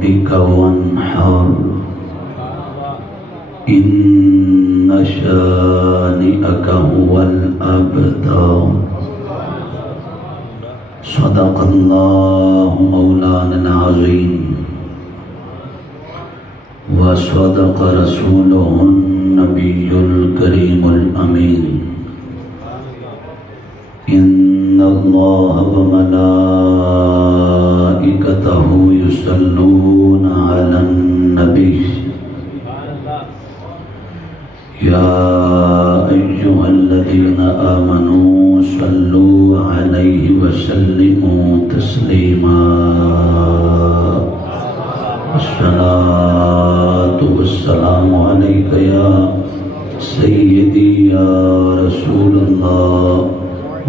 بك وانحر إن شانئك هو الأبتر. صدق الله مولانا العظيم وصدق رسوله النبي الكريم الأمين. إن الله وملائكته يصلون على النبي يا أيها الذين آمنوا صلوا عليه وسلموا تسليما. الصلاة والسلام عليك يا سيدي يا رسول الله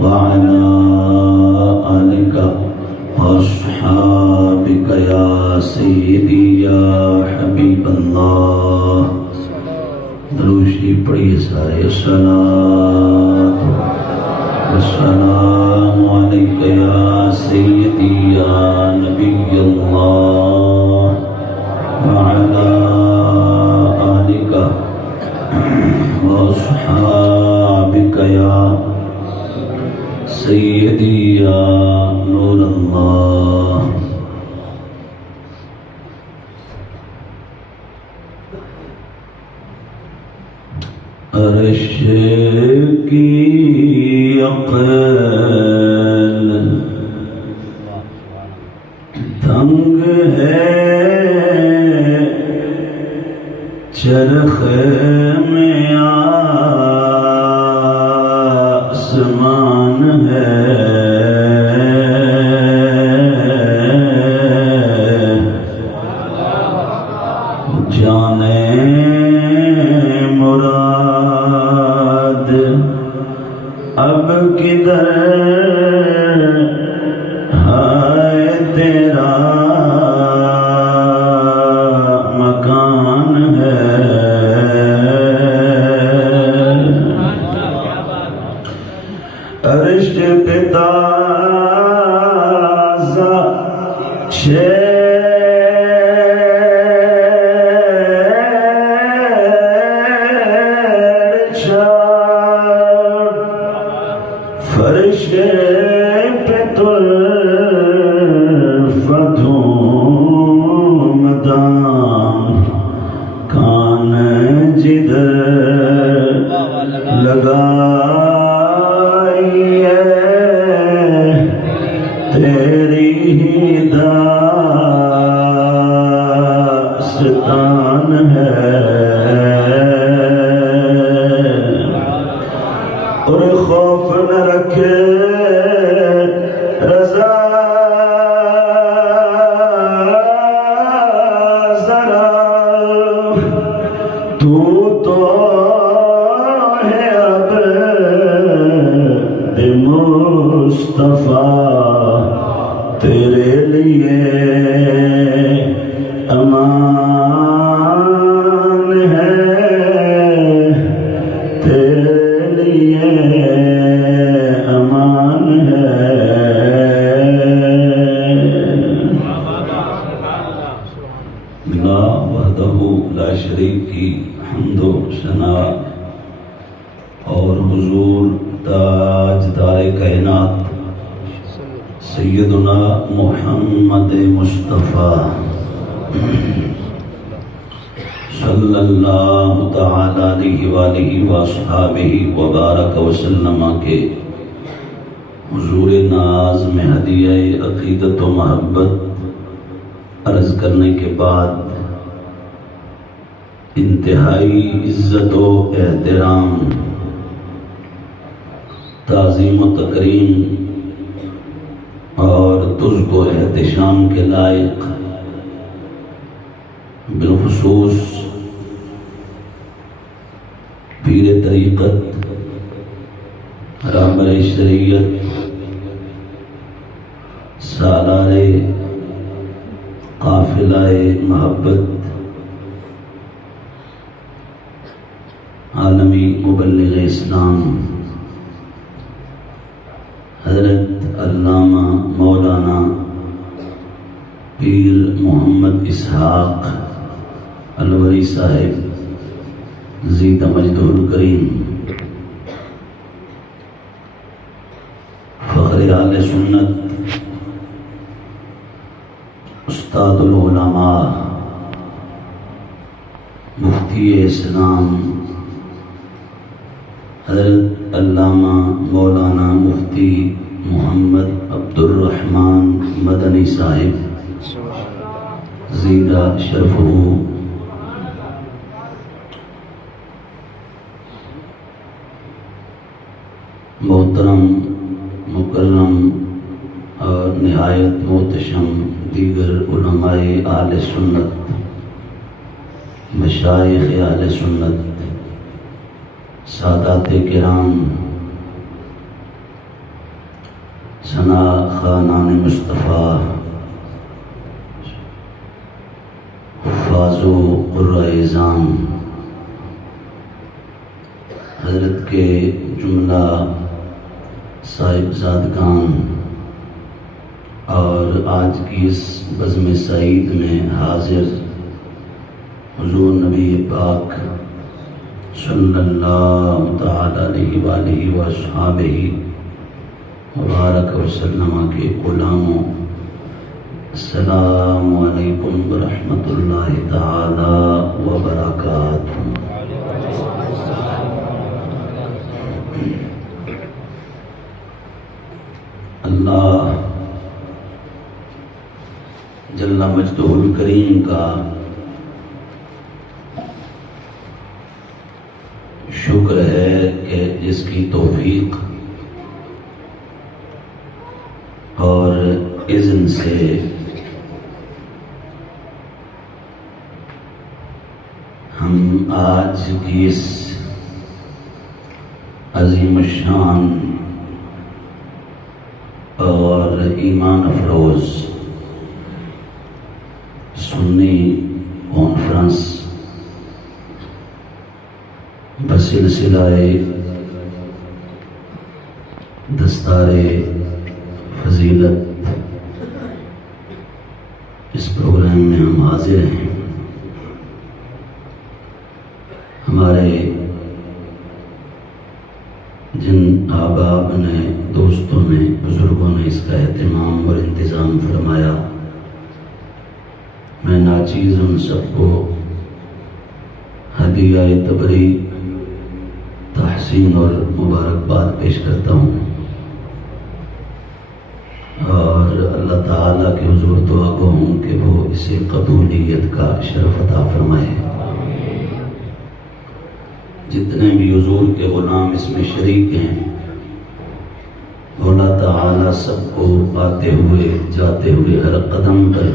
وعلى آلك وأصحابك يا سيدي يا حبيب الله. دروشی پڑھیے سارے. الصلاۃ والسلام علیک یا سیدی یا نبی اللہ وعلی آلک واصحابک یا سیدی یا نور اللہ. عرش کی عقل تنگ ہے چرخ میں آسمان ہے. جانے مراد اب کدھر ہے تیرا مکان ہے. عرش پہ تازہ فرش پہ طرفتوں مدام کان جدھر لگائی ہے تیری ہی داستان ہے. اور خوف نہ رکھے رضا ذرا تو ہے اب مصطفیٰ تیرے لیے امان ہے. تیرے لیے امان ہے. اللہ وحدہ لا شریک کی حمد و ثنا اور حضور تاجدار کائنات سیدنا محمد مصطفیٰ صلی اللہ تعالی علیہ وآلہ وصحابہ وبارک وسلم کے حضور ناز میں ہدیہ عقیدت و محبت عرض کرنے کے بعد انتہائی عزت و احترام تعظیم و تکریم اور تزک و احتشام کے لائق بالخصوص پیر طریقت رہبر شریعت سالار قافلہ محبت عالمی مبلغ اسلام حضرت علامہ مولانا پیر محمد اسحاق الوری صاحب زید مجدہ الکریم فخر اہل سنت استاد العلماء مفتی اسلام حضرت علامہ مولانا مفتی محمد عبد الرحمن مدنی صاحب زیدہ شرفہ، محترم مکرم اور نہایت محتشم دیگر علماء اہل سنت، مشائخ اہل سنت، سادات کرام، ثنا خانان مصطفیٰ، حفاظ و قرۂ اعظام، حضرت کے جملہ صاحبزادگان اور آج کی اس بزم سعید میں حاضر حضور نبی پاک صلی اللہ تعالی علیہ وآلہ وصحبہ مبارک وسلم کے غلاموں، السلام علیکم ورحمۃ اللہ تعالی وبرکاتہ۔ اللہ جل مجدہ الکریم کا شکر ہے کہ جس کی توفیق اور اذن سے ہم آج کی اس عظیم الشان اور ایمان افروز سنی کانفرنس بسلسلہ دستار فضیلت اس پروگرام میں ہم حاضر ہیں۔ ہمارے جن احباب نے، دوستوں نے، بزرگوں نے اس کا اہتمام اور انتظام فرمایا، میں ناچیز ان سب کو ہدیہ تبریک، تحسین اور مبارکباد پیش کرتا ہوں، اور اللہ تعالیٰ کے حضور دعا گو ہوں کہ وہ اسے قبولیت کا شرف عطا فرمائے۔ جتنے بھی حضور کے غلام اس میں شریک ہیں، مولا تعالیٰ سب کو آتے ہوئے جاتے ہوئے ہر قدم پر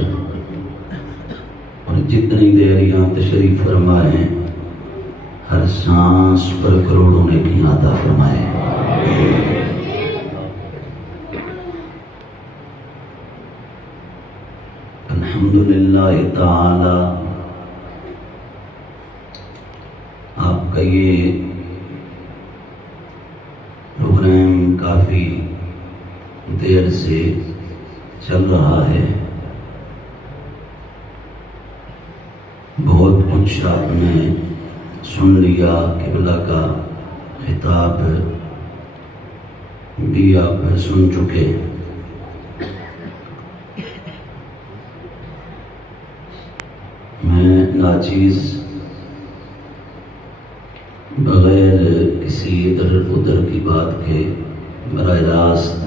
اور جتنی دیر یہاں تشریف فرمائے ہیں ہر سانس پر کروڑوں نیکیاں عطا فرمائے۔ الحمدللہ تعالی آپ کا یہ پروگرام کافی دیر سے چل رہا ہے، بہت کچھ آپ نے سن لیا، قبلہ کا خطاب بھی آپ سن چکے۔ میں ناچیز بغیر کسی ادھر ادھر کی بات کے براہ راست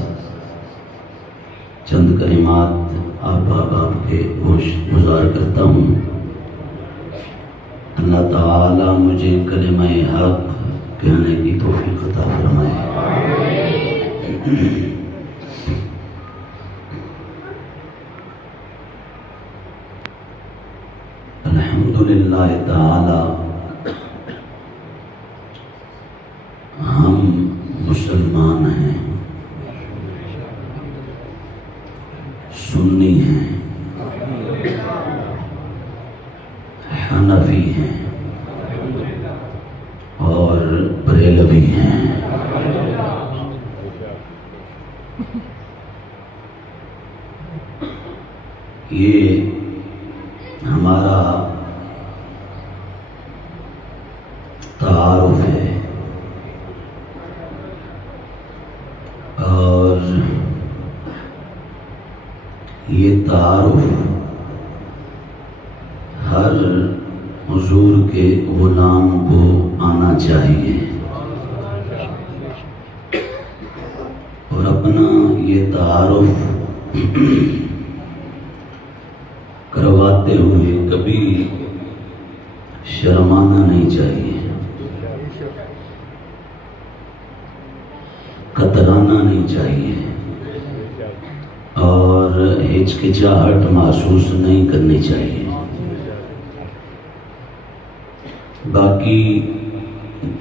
چند کلمات آپ کے گوش گزار کرتا ہوں۔ اللہ تعالی مجھے کلمہ حق کہنے کی توفیق عطا فرمائے۔ الحمدللہ تعالی ہم مسلمان ہیں، سنی ہیں، حنفی ہیں اور بریلوی ہیں۔ یہ ہمارا تعارف ہے اور یہ تعارف ہر حضور کے غلام کو آنا چاہیے اور اپنا یہ تعارف کرواتے ہوئے کبھی شرمانا نہیں چاہیے، کترانا نہیں چاہیے اور ہچکچاہٹ محسوس نہیں کرنی چاہیے۔ باقی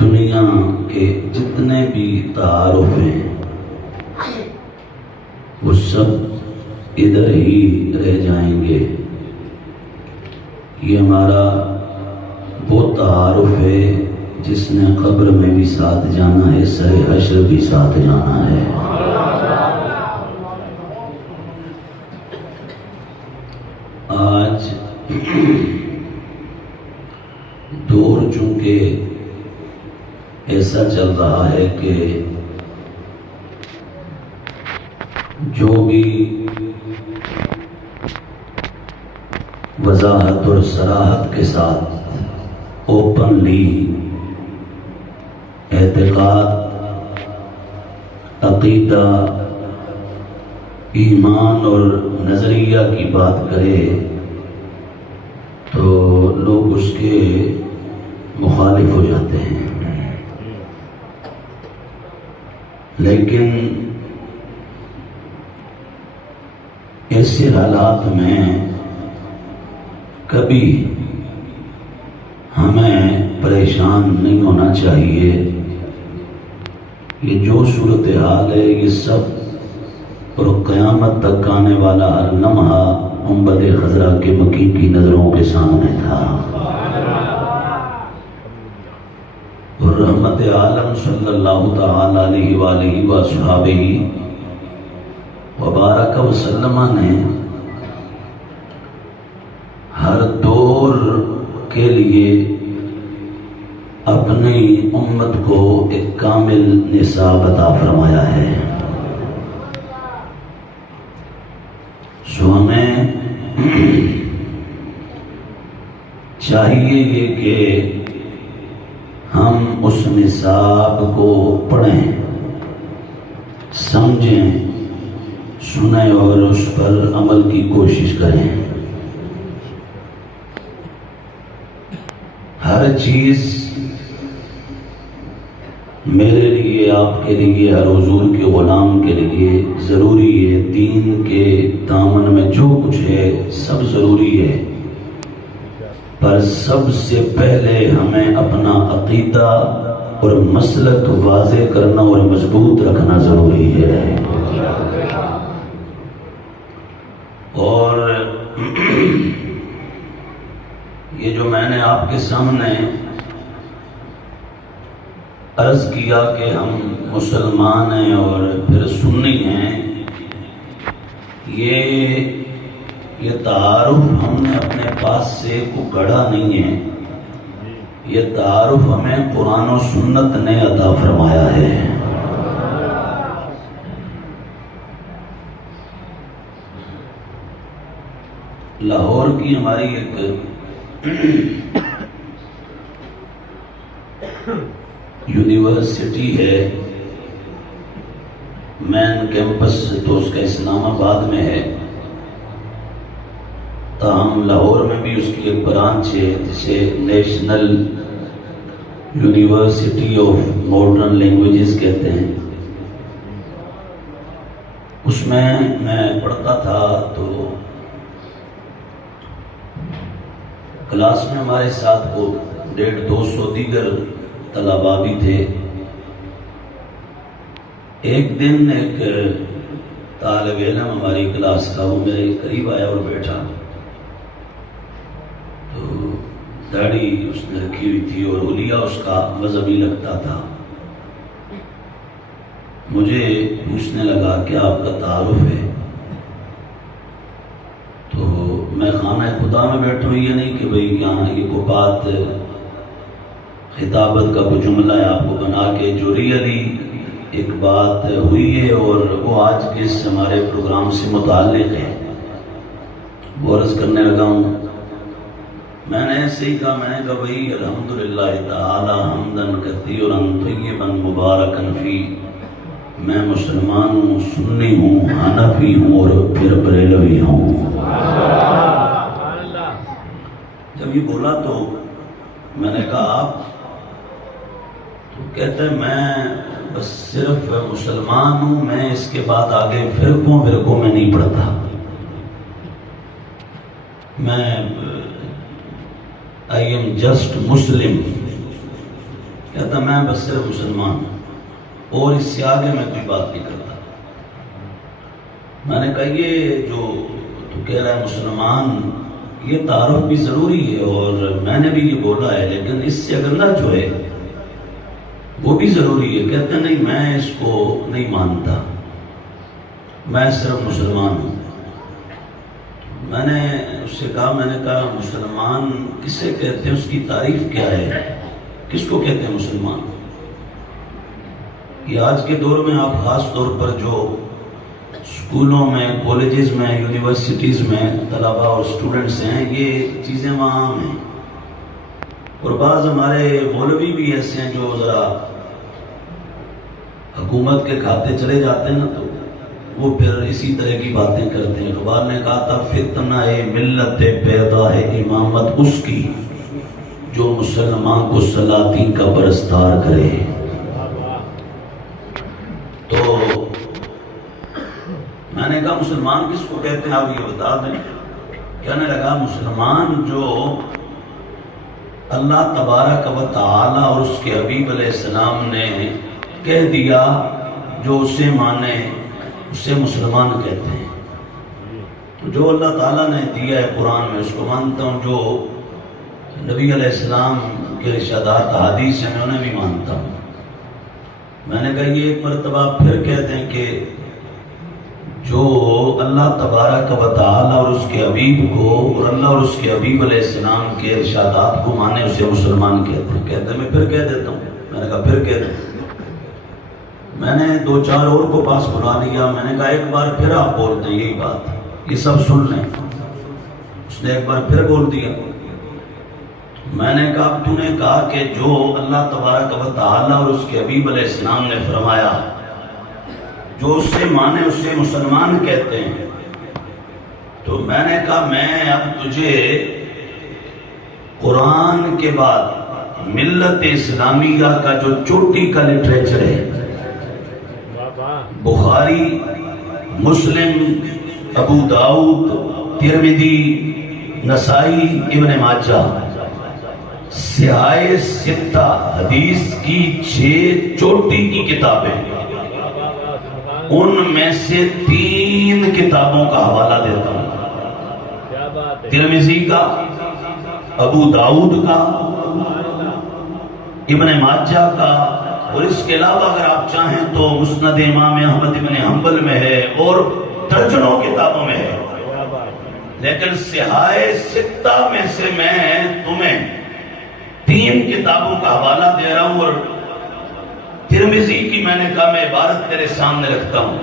دنیا کے جتنے بھی تعارف ہیں وہ سب ادھر ہی رہ جائیں گے۔ یہ ہمارا وہ تعارف ہے جس نے قبر میں بھی ساتھ جانا ہے، سر حشر بھی ساتھ جانا ہے۔ آج دور چونکہ ایسا چل رہا ہے کہ جو بھی وضاحت اور صراحت کے ساتھ اوپنلی اعتقاد، عقیدہ، ایمان اور نظریہ کی بات کرے تو لوگ اس کے مخالف ہو جاتے ہیں، لیکن ایسے حالات میں کبھی ہمیں پریشان نہیں ہونا چاہیے۔ یہ جو صورتحال ہے یہ سب اور قیامت تک آنے والا ہر لمحہ گنبد خضرا کے مکی کی نظروں کے سامنے تھا، اور رحمت عالم صلی اللہ تعالی علیہ وآلہ وصحبہ وبارک وسلم نے ہر دور کے لیے اپنی امت کو ایک کامل نصاب عطا فرمایا ہے۔ سو ہمیں چاہیے یہ کہ ہم اس نصاب کو پڑھیں، سمجھیں، سنیں اور اس پر عمل کی کوشش کریں۔ ہر چیز میرے لیے، آپ کے لیے، ہر حضور کے غلام کے لیے ضروری ہے۔ دین کے دامن میں جو کچھ ہے سب ضروری ہے، پر سب سے پہلے ہمیں اپنا عقیدہ اور مسلک واضح کرنا اور مضبوط رکھنا ضروری ہے۔ اور یہ جو میں نے آپ کے سامنے عرض کیا کہ ہم مسلمان ہیں اور پھر سنی ہیں، یہ تعارف ہم نے اپنے پاس سے کو گڑھا نہیں ہے، یہ تعارف ہمیں قرآن و سنت نے عطا فرمایا ہے۔ لاہور کی ہماری ایک یونیورسٹی ہے، مین کیمپس تو اس کا اسلام آباد میں ہے، تاہم لاہور میں بھی اس کی ایک برانچ ہے جسے national university of modern languages کہتے ہیں۔ اس میں پڑھتا تھا تو کلاس میں ہمارے ساتھ کو 150-200 دیگر طلباء بھی تھے۔ ایک دن ایک طالب علم ہماری کلاس کا وہ میرے قریب آیا اور بیٹھا، تو داڑھی اس نے رکھی ہوئی تھی اور حلیہ اس کا مذہبی لگتا تھا۔ مجھے پوچھنے لگا کہ آپ کا تعارف ہے؟ تو خانہ خدا میں بیٹھو یہ نہیں کہ بھئی یہاں یہ کوئی بات خطابت کا کوئی جملہ ہے آپ کو بنا کے، جو ریئلی ایک بات ہوئی ہے اور وہ آج کے اس ہمارے پروگرام سے متعلق ہے، وہ عرض کرنے لگا ہوں۔ میں نے ایسے ہی کہا، میں نے کہا بھئی الحمدللہ تعالی حمدن کثیرا طیبا مبارکا فی، میں مسلمان ہوں، سنی ہوں، حنفی ہوں اور پھر بریلوی ہوں۔ جب یہ بولا تو میں نے کہا آپ؟ تو کہتے ہیں میں بس صرف مسلمان ہوں، میں اس کے بعد آگے فرقوں میں نہیں پڑھتا، میں I am just مسلم، کہتا میں بس صرف مسلمان ہوں اور اس سے آگے میں کوئی بات نہیں کرتا۔ میں نے کہا یہ جو تو کہہ رہا ہے مسلمان، یہ تعارف بھی ضروری ہے اور میں نے بھی یہ بولا ہے، لیکن اس سے اگلا جو ہے وہ بھی ضروری ہے۔ کہتے نہیں میں اس کو نہیں مانتا، میں صرف مسلمان ہوں۔ میں نے اس سے کہا، میں نے کہا مسلمان کسے کہتے ہیں، اس کی تعریف کیا ہے، کس کو کہتے ہیں مسلمان؟ یہ آج کے دور میں آپ خاص طور پر جو اسکولوں میں، کالجز میں، یونیورسٹیز میں طلباء اور اسٹوڈنٹس ہیں، یہ چیزیں وہاں عام ہیں، اور بعض ہمارے مولوی بھی ایسے ہیں جو ذرا حکومت کے کھاتے چلے جاتے ہیں نا، تو وہ پھر اسی طرح کی باتیں کرتے ہیں۔ اقبال نے کہا تھا فتنہ ملت پیدا ہے امامت اس کی، جو مسلمان کو سلاطین کا پرستار کرے۔ تو میں نے کہا مسلمان کس کو کہتے ہیں آپ یہ بتا دیں؟ کہنے لگا مسلمان جو اللہ تبارک و تعالی اور اس کے حبیب علیہ السلام نے کہہ دیا، جو اسے مانے اسے مسلمان کہتے ہیں۔ تو جو اللہ تعالیٰ نے دیا ہے قرآن میں اس کو مانتا ہوں، جو نبی علیہ السلام کے ارشادات حدیث ہیں میں انہیں بھی مانتا ہوں۔ میں نے کہا یہ ایک مرتبہ پھر کہتے ہیں کہ جو اللہ تبارک و تعالیٰ اور اس کے حبیب کو، اور اللہ اور اس کے حبیب علیہ السلام کے ارشادات کو مانے اسے مسلمان کہتے ہیں۔ کہتے ہیں میں پھر کہہ دیتا ہوں۔ میں نے کہا پھر کہہ دیں۔ میں نے 2-4 اور کو پاس بلا لیا، میں نے کہا ایک بار پھر آپ بولتے ہیں یہی بات، یہ سب سن لیں۔ اس نے ایک بار پھر بول دیا۔ میں نے کہا اب تو نے کہا کہ جو اللہ تبارک و تعالیٰ اور اس کے حبیب علیہ السلام نے فرمایا، جو اس سے مانے اسے مسلمان کہتے ہیں، تو میں نے کہا میں اب تجھے قرآن کے بعد ملت اسلامیہ کا جو چوٹی کا لٹریچر ہے، بخاری، مسلم، ابو داؤد، ترمذی، نسائی، ابن ماجہ، سیاہ ستہ حدیث کی 6 چوٹی کی کتابیں، ان میں سے 3 کتابوں کا حوالہ دیتا ہوں، ترمذی کا، ابو داؤد کا، ابن ماجہ کا، اور اس کے علاوہ اگر آپ چاہیں تو مسند امام احمد بن حنبل میں ہے اور درجنوں کتابوں میں ہے، لیکن سیاہ ستہ میں سے میں تمہیں 3 کتابوں کا حوالہ دے رہا ہوں، اور ترمذی کی میں نے کہا میں عبارت تیرے سامنے رکھتا ہوں،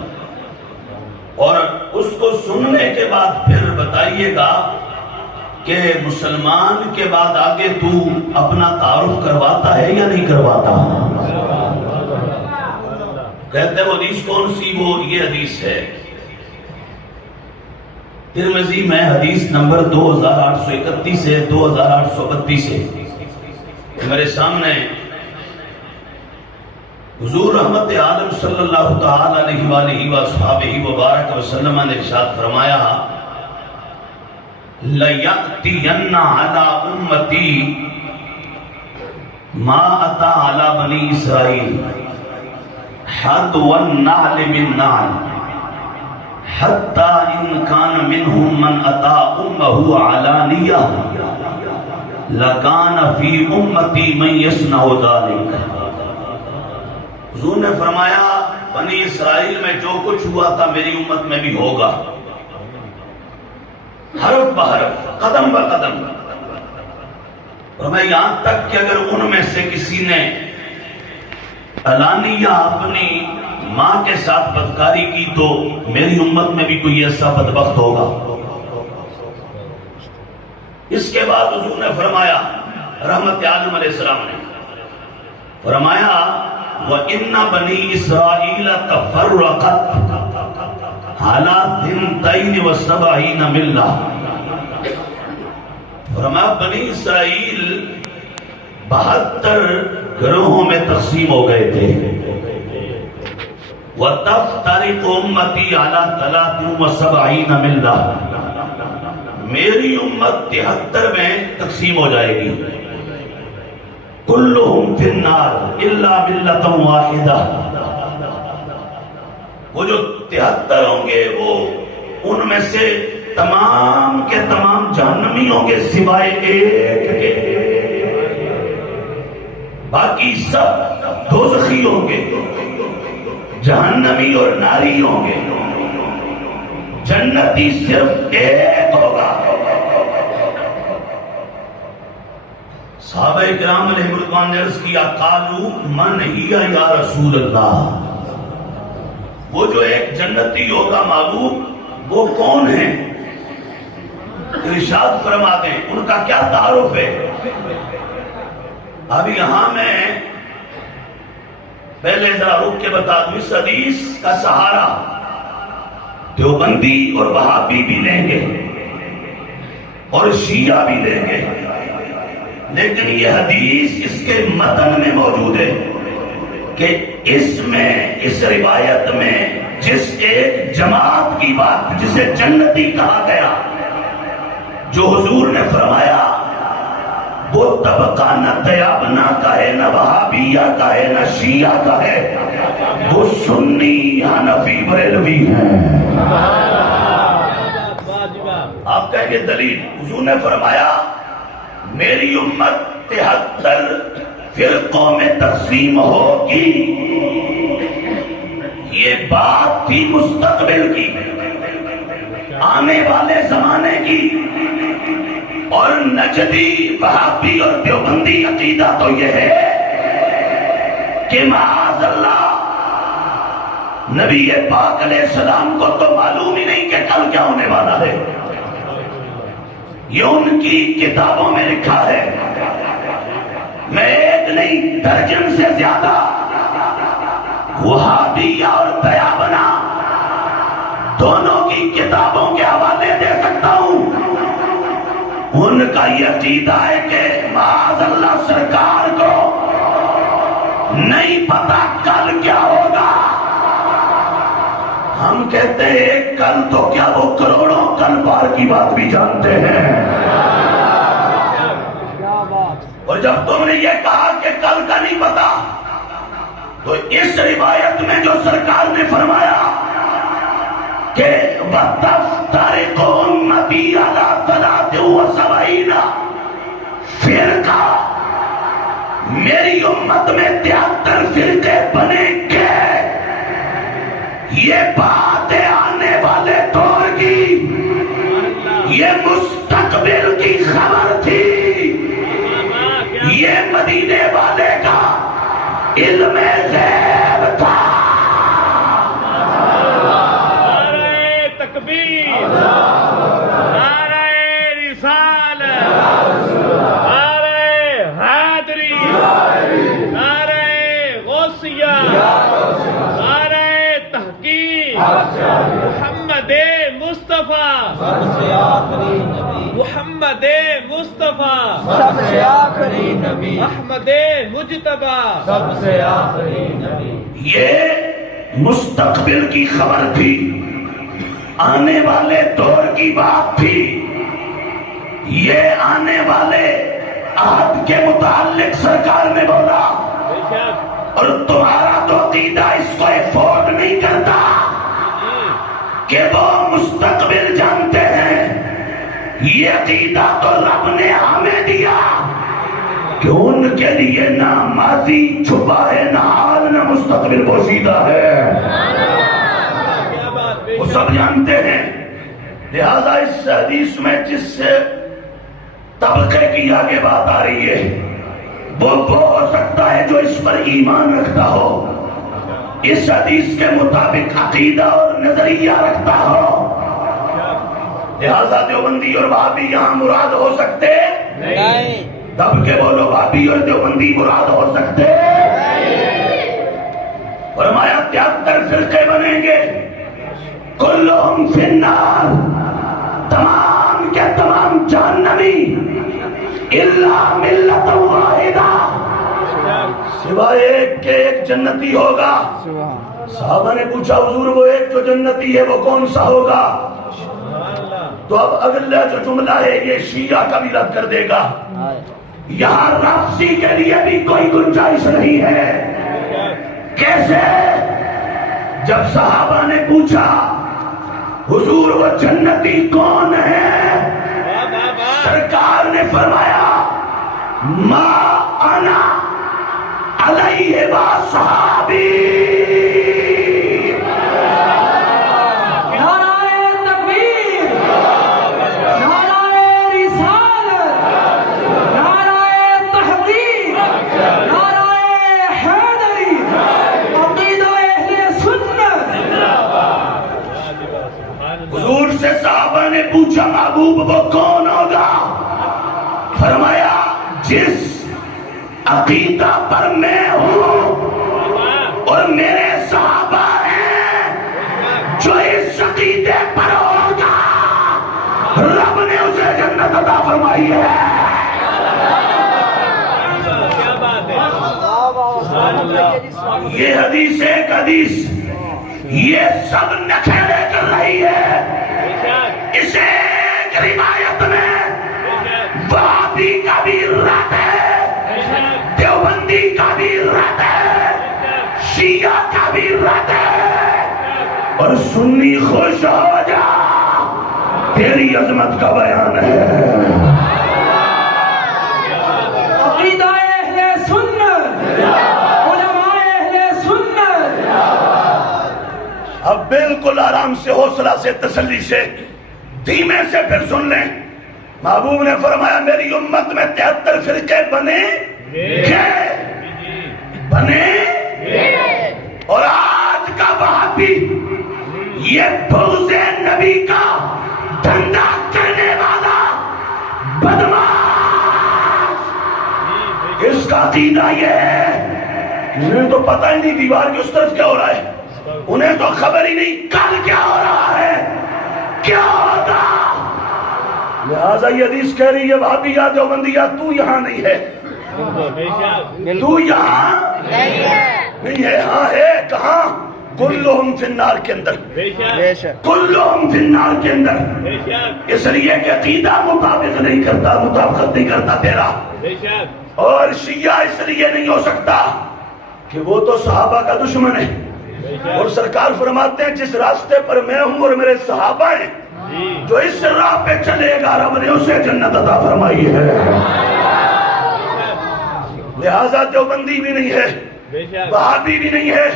اور اس کو سننے کے بعد پھر بتائیے گا کہ مسلمان کے بعد آگے تو اپنا تعارف کرواتا ہے یا نہیں کرواتا۔ کہتے ہیں وہ حدیث کون سی؟ وہ یہ حدیث ہے ترمذی میں، حدیث نمبر 2831 سے 2832 ہے۔ میرے سامنے حضور رحمت عالم صلی اللہ تعالی علیہ وآلہ وصحبہ وبارک وسلم نے ارشاد فرمایا، لَيَأْتِيَنَّ عَلَىٰ أُمَّتِي مَا أَتَىٰ عَلَىٰ بَنِي إِسْرَائِيلَ حَذْوَ النَّعْلِ بِالنَّعْلِ حَتَّىٰ إِنْ كَانَ مِنْهُمْ مَنْ أَتَىٰ أُمَّهُ عَلَانِيَةً لَكَانَ فِي أُمَّتِي مَنْ يَصْنَعُ ذَلِكَ۔ حضور نے فرمایا بنی اسرائیل میں جو کچھ ہوا تھا میری امت میں بھی ہوگا، حرف بحرف، قدم بہ قدم. اور میں یہاں تک کہ اگر ان میں سے کسی نے علانیہ اپنی ماں کے ساتھ بدکاری کی تو میری امت میں بھی کوئی ایسا بدبخت ہوگا. اس کے بعد حضور نے فرمایا، رحمت عالم علیہ السلام نے فرمایا وَإِنَّ بَنِي إِسْرَائِيلَ تَفَرَّقَتْ عَلَىٰ 72 مِلَّةٍ. فرمایا بنی اسرائیل 72 گروہوں میں تقسیم ہو گئے تھے. وَتَفْتَرِقُ أُمَّتِي عَلَىٰ 73 مِلَّةٍ. میری امت 73 میں تقسیم ہو جائے گی. كُلُّهُمْ فِي النَّارِ إِلَّا مِلَّةً وَاحِدَةً. وہ جو 73 ہوں گے وہ ان میں سے تمام کے تمام جہنمی ہوں گے سوائے ایک کے. باقی سب دوزخی ہوں گے، جہنمی اور ناری ہوں گے. جنتی صرف ایک ہوگا. صحابہ کرام علیہ رضوان نے عرض کیا قالوا من ہی یا رسول اللہ. وہ جو ایک جنتی ہوگا معبود وہ کون ہے؟ ارشاد فرماتے ہیں ان کا کیا تعارف ہے. اب یہاں میں پہلے ذرا رک کے بتا دوں، اس حدیث کا سہارا دیوبندی اور وہابی بھی لیں گے اور شیعہ بھی لیں گے، لیکن یہ حدیث اس کے متن میں موجود ہے کہ اس روایت میں جس ایک جماعت کی بات جسے جنتی کہا گیا، جو حضور نے فرمایا وہ طبقہ نہ دیابنا کا ہے، نہ وہابیہ کا ہے، نہ شیعہ کا ہے، وہ سنی حنفی بریلوی ہیں. آپ کہیں گے دلیل؟ حضور نے فرمایا میری امت 73 فرقوں میں تقسیم ہوگی. یہ بات تھی مستقبل کی، آنے والے زمانے کی. اور نجدی وہابی اور دیوبندی عقیدہ تو یہ ہے کہ معاذ اللہ نبی پاک علیہ السلام کو تو معلوم ہی نہیں کہ کل کیا ہونے والا ہے. یہ ان کی کتابوں میں لکھا ہے. میں ایک نہیں درجن سے زیادہ وہابیہ اور دیابنا دونوں کی کتابوں کے حوالے دے سکتا ہوں. ان کا یہ عقیدہ ہے کہ معاذ اللہ سرکار کو نہیں پتا کل کیا ہوگا. ہم کہتے ہیں ایک کل تو کیا وہ کروڑوں کل پار کی بات بھی جانتے ہیں. اور جب تم نے یہ کہا کہ کل کا نہیں پتا تو اس روایت میں جو سرکار نے فرمایا کہ وَتَفْتَرِقُ أُمَّتِي عَلَىٰ 73 فرقہ، میری امت میں 73 فرقے بنیں گے. یہ بات آنے والے دور کی، یہ مستقبل کی خبر تھی. یہ مدینے والے کا علم غیب تھا. نعرہ رسالت، نعرہ حیدری، نعرہ غوثیہ، نعرہ تحقیق، محمد مصطفیٰ، محمد مصطفیٰ، سب سے آخری نبی، احمد مجتبی، سب سے آخری نبی. یہ مستقبل کی خبر تھی، آنے والے دور کی بات تھی. یہ آنے والے عہد کے متعلق سرکار نے بولا، اور تمہارا تو عقیدہ اس کو افورڈ نہیں کرتا کہ وہ مستقبل جانتے ہیں. یہ عقیدہ تو رب نے ہمیں دیا کہ ان کے لیے نہ ماضی چھپا ہے، نہ حال، نہ مستقبل پوشیدہ ہے. وہ سب جانتے ہیں لہذا اس حدیث میں جس طبقے کی آگے بات آ رہی ہے وہ ہو سکتا ہے جو اس پر ایمان رکھتا ہو، اس حدیث کے مطابق عقیدہ اور نظریہ رکھتا ہو۔ لہذا دیوبندی اور وہابی یہاں مراد ہو سکتے نہیں۔ دب کے بولو، وہابی اور دیوبندی مراد ہو سکتے؟ فرمایا 73 فرقے بنیں گے، کلہم فی النار، تمام کے تمام جہنمی، الا ملت واحدہ، سوائے ایک کے ایک جنتی ہوگا۔ صحابہ نے پوچھا حضور وہ ایک جو جنتی ہے وہ کون سا ہوگا؟ تو اب اگلا جو جملہ ہے یہ شیعہ کا بھی رد کر دے گا، یہاں رافضی کے لیے بھی کوئی گنجائش نہیں ہے۔ کیسے؟ جب صحابہ نے پوچھا حضور وہ جنتی کون ہے، سرکار نے فرمایا ما انا علیہ واصحابی۔ حضور سے صحابہ نے پوچھا محبوب وہ کون ہوگا؟ فرمایا جس عقیدہ پر میں ہوں اور میرے صحابہ ہیں، جو اس عقیدے پر ہوگا رب نے اسے جنت عطا فرمائی ہے۔ یہ حدیث ایک حدیث یہ سب نکھیڑے کر رہی ہے۔ اسے ایک روایت میں وہابی کا بھی رد ہے، دیوبندی کا بھی رد ہے، شیعہ کا بھی رد ہے، اور سنی خوش ہو جا تیری عظمت کا بیان ہے۔ عقیدہ اہل سنت، علماء اہل سنت۔ اب بالکل آرام سے، حوصلہ سے، تسلی سے، دھیمے سے پھر سن لیں۔ محبوب نے فرمایا میری امت میں 73 فرقے بنے اور آج کا وہابی یہ بغض نبی کا دھندا کرنے والا بدماش، اس کا عقیدہ یہ ہے، انہیں تو پتہ ہی نہیں دیوار کی اس طرف کیا ہو رہا ہے، انہیں تو خبر ہی نہیں کل کیا ہو رہا ہے، کیا ہوگا۔ لہذا یہ حدیث کہہ رہی ہے وہابیہ دیوبندیہ تو یہاں نہیں ہے، تو یہاں نہیں ہے۔ ہاں ہے، کہاں؟ کلہم فی النار کے اندر، کلہم فی النار کے اندر، اس لیے کہ عقیدہ مطابقت نہیں کرتا تیرا، اور شیعہ اس لیے نہیں ہو سکتا کہ وہ تو صحابہ کا دشمن ہے، اور سرکار فرماتے ہیں جس راستے پر میں ہوں اور میرے صحابہ ہیں، جو اس راہ پہ چلے گا رب نے اسے جنت عطا فرمائی ہے۔ لہذا دیوبندی بھی نہیں ہے، وہابی بھی نہیں ہے،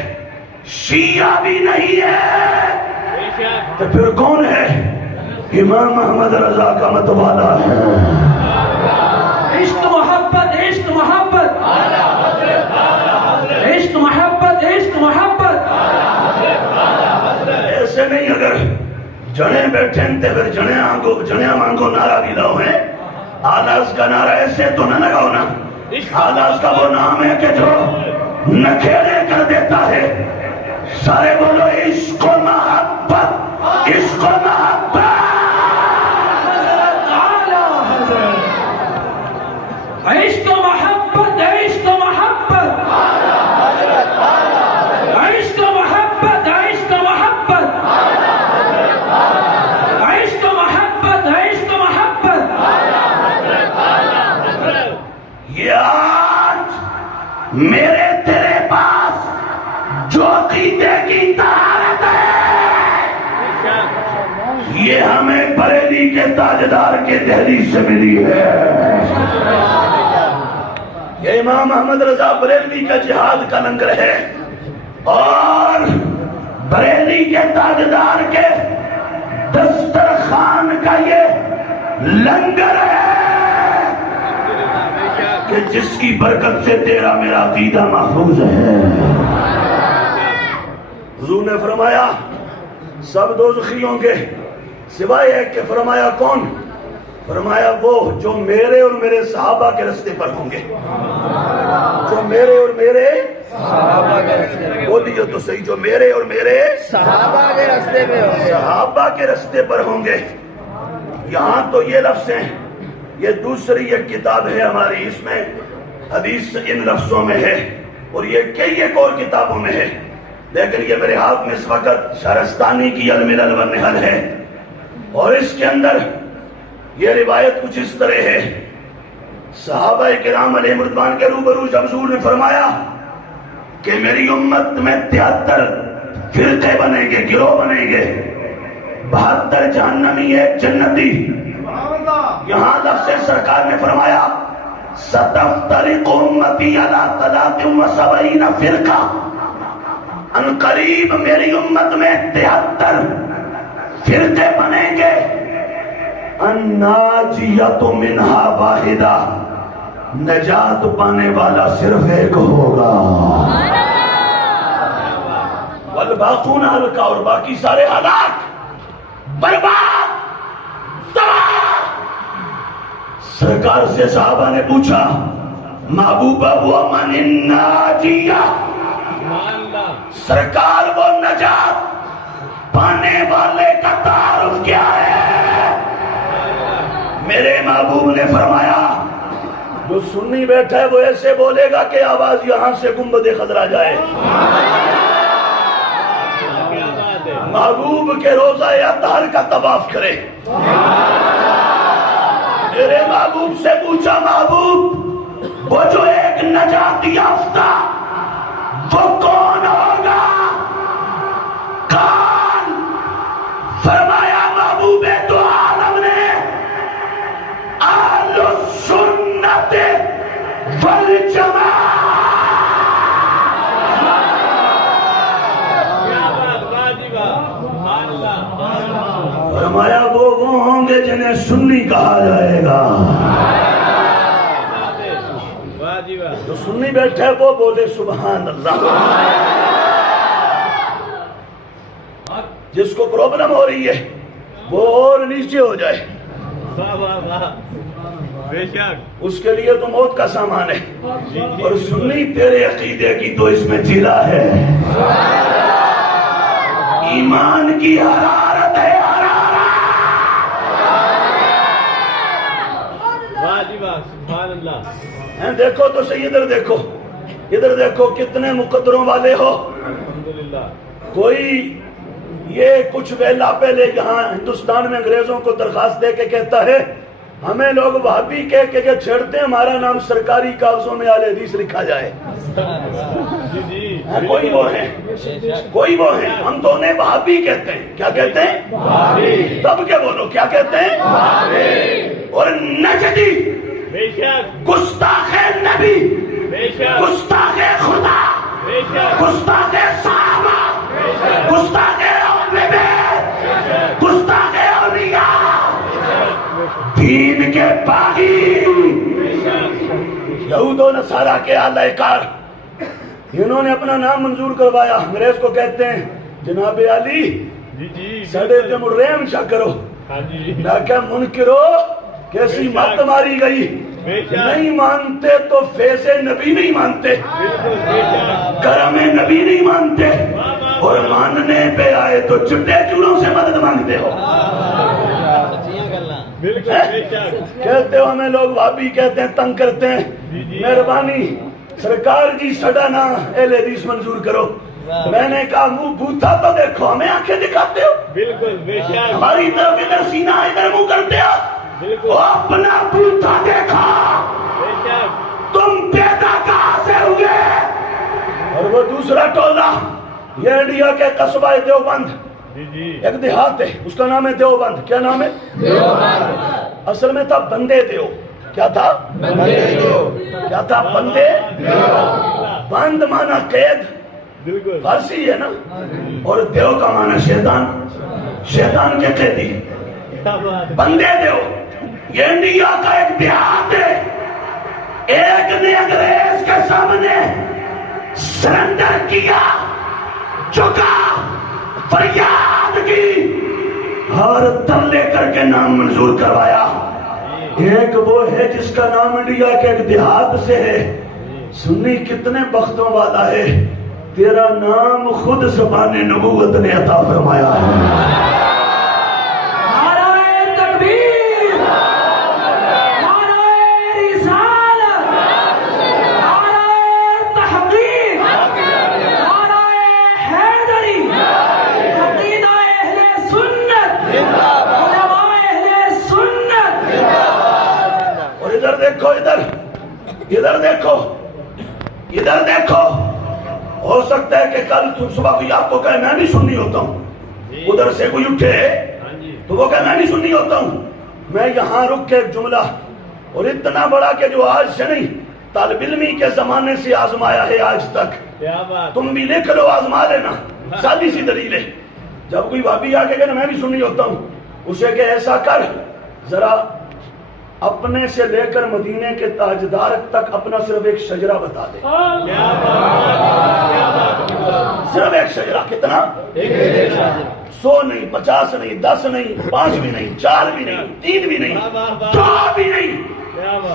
شیعہ بھی نہیں ہے، تو پھر کون ہے؟ امام احمد رضا کا متوالا ہے۔ عشق محبت، عشق محبت، عشق محبت، عشق محبت۔ ایسے نہیں، اگر جنے بیٹھیں تے پھر جنے مانگو نعرہ بھی لاؤ ہیں، آلاز کا نعرہ ایسے تو نہ لگاؤ نا۔ آلاز کا وہ نام ہے کہ جو نکھیڑے کر دیتا ہے۔ سارے بولو عشق و محبت، عشق و محبت۔ عشق محبت، عشق محبت، عشق محبت، عشق محبت، عشق محبت، عشق محبت۔ یہ آج میرے تیرے پاس جو عقیدے کی طہارت ہے، یہ ہمیں بریلی کے تاجدار کے دہلیز سے ملی ہے۔ یہ امام احمد رضا بریلوی کا جہاد کا لنگر ہے، اور بریلی کے تاجدار کے دسترخوان کا یہ لنگر ہے کہ جس کی برکت سے تیرا میرا عقیدہ محفوظ ہے. حضور نے فرمایا سب دوزخی ہوں گے سوائے ایک کے. فرمایا کون؟ فرمایا وہ جو میرے اور میرے صحابہ کے رستے پر ہوں گے. جو میرے اور میرے صحابہ کے رستے پر. بولیے تو صحیح. جو میرے اور میرے صحابہ کے رستے پہ ہوں گے. صحابہ کے رستے پر ہوں گے. یہاں تو یہ لفظ ہیں. یہ دوسری ایک کتاب ہے ہماری, اس میں حدیث ان لفظوں میں ہے اور یہ کئی ایک اور کتابوں میں ہے, لیکن یہ میرے ہاتھ میں اس وقت شہرستانی کی الملل والنحل ہے. اور اس کے اندر یہ روایت کچھ اس طرح ہے. صحابہ کرام علیہ رضوان کے روبرو جب حضور نے فرمایا کہ میری امت میں 73 فرقے بنیں گے, گروہ بنیں گے, 72 جہنمی ایک جنتی. یہاں لفظ سرکار نے فرمایا ستفترق امتی علی 73 فرقہ. ان قریب میری امت میں 73 فرقے بنیں گے. الناجیۃ منہا واحدہ, نجات پانے والا صرف ایک ہوگا. والباقون ہلکا, اور باقی سارے ہلاک, برباد, تباہ. سرکار سے صحابہ نے پوچھا محبوبہ وہ من الناجیہ, سرکار وہ نجات پانے والے کا تعارف کیا ہے؟ میرے محبوب نے فرمایا جو سنی بیٹھا ہے وہ ایسے بولے گا کہ آواز یہاں سے گنبد خضرا جائے. محبوب کے روزہ اطہر کا طواف کرے. میرے محبوب سے پوچھا محبوب وہ جو ایک نجات یافتہ وہ کون ہوگا؟ کون؟ فرمایا محبوب تو عالم نے اہل السنت والجماعت. فرمایا وہ ہوں گے جنہیں سنی کہا جائے گا. جو سنی بیٹھے وہ بولے سبحان اللہ. جس کو پرابلم ہو رہی ہے وہ اور نیچے ہو جائے, اس کے لیے تو موت کا سامان ہے. اور سنی تیرے عقیدے کی تو اس میں جلا ہے, ایمان کی حرارت ہے. دیکھو تو صحیح, ادھر دیکھو, ادھر دیکھو کتنے مقدروں والے ہو. کوئی یہ کچھ ویلا پہلے یہاں ہندوستان میں انگریزوں کو درخواست دے کے کہتا ہے ہمیں لوگ وہابی کہہ کے چھیڑتے ہیں, ہمارا نام سرکاری کاغذوں میں اہل حدیث لکھا جائے. کوئی وہ ہیں, کوئی وہ ہیں, ہم تو انہیں وہابی کہتے ہیں. کیا کہتے ہیں؟ تب کے بولو کیا کہتے ہیں؟ اور نجدی گستاخ نبی, گستاخ خدا, گستاخ صحابہ, گستاخ اہل بیت, گستاخ اولیاء, دین کے باغی, یہود و نصارہ کے اعلی کار. انہوں نے اپنا نام منظور کروایا. انگریز کو کہتے ہیں جناب علی سڑے تے مریم چا کرو. میں کہا منکرو کیسی مت ماری گئی, نہیں مانتے تو فیض نبی نہیں مانتے, کرم نبی نہیں مانتے, اور ماننے پہ آئے تو چٹے چوروں سے مدد مانگتے ہو. کہتے ہو ہمیں لوگ وہابی کہتے ہیں, تنگ کرتے ہیں. مہربانی سرکار جی سڈا نا اہل حدیث منظور کرو. میں نے کہا منہ بوتھا تو دیکھو, ہمیں آنکھیں دکھاتے ہو, ہماری طرف ادھر سینہ ادھر منہ کرتے ہو. وہ اپنا بوتھا دیکھا, تم پیدا کہاں سے ہوئے؟ اور وہ دوسرا ٹولہ یہ انڈیا کے قصبہ دیوبند, ایک دیہات ہے اس کا نام ہے دیوبند. کیا نام ہے؟ دیوبند. اصل میں تھا بندے دیو. کیا تھا؟ بندے دیو. کیا تھا؟ بندے دیو. بند مانا قید, فارسی ہے نا, اور دیو کا مانا شیطان. شیطان کے قیدی کیا بات ہے بندے دو. یہ انڈیا کا ایک دیہات ہے. ایک نے انگریز کے سامنے سرنڈر کیا, جھکا, فریاد کی اور ترلے کر کے نام منظور کروایا. ایک وہ ہے جس کا نام انڈیا کے ایک دیہات سے ہے. سنی کتنے بختوں والا ہے, تیرا نام خود زبان نبوت نے عطا فرمایا ہے. نعرہ تکبیر، نعرہ رسالت، نعرہ تحقیق، نعرہ حیدری، عقیدہ اہل سنت، علماء اہل سنت. اور ادھر دیکھو, ادھر دیکھو, ادھر دیکھو. ہو سکتا ہے کہ کل صبح کوئی آپ کو کہے میں بھی سنی ہوتا ہوں, ادھر سے کوئی اٹھے تو وہ کہے میں بھی سنی ہوتا ہوں. میں یہاں رک کے ایک جملہ, اور اتنا بڑا کہ جو آج سے نہیں طالب علمی کے زمانے سے آزمایا ہے آج تک. کیا بات. تم بھی لکھ لو, آزما لینا. سادی سی دلیل ہے. جب کوئی بھابی آ کے کہے میں بھی سنی ہوتا ہوں, اسے کہ ایسا کر, ذرا اپنے سے لے کر مدینے کے تاجدار تک اپنا صرف ایک شجرہ بتا دے. کیا بات. صرف ایک شجرہ. کتنا؟ 100 نہیں, 50 نہیں, 10 نہیں, 5 بھی نہیں, 4 بھی نہیں, 3 بھی نہیں, 2 بھی نہیں,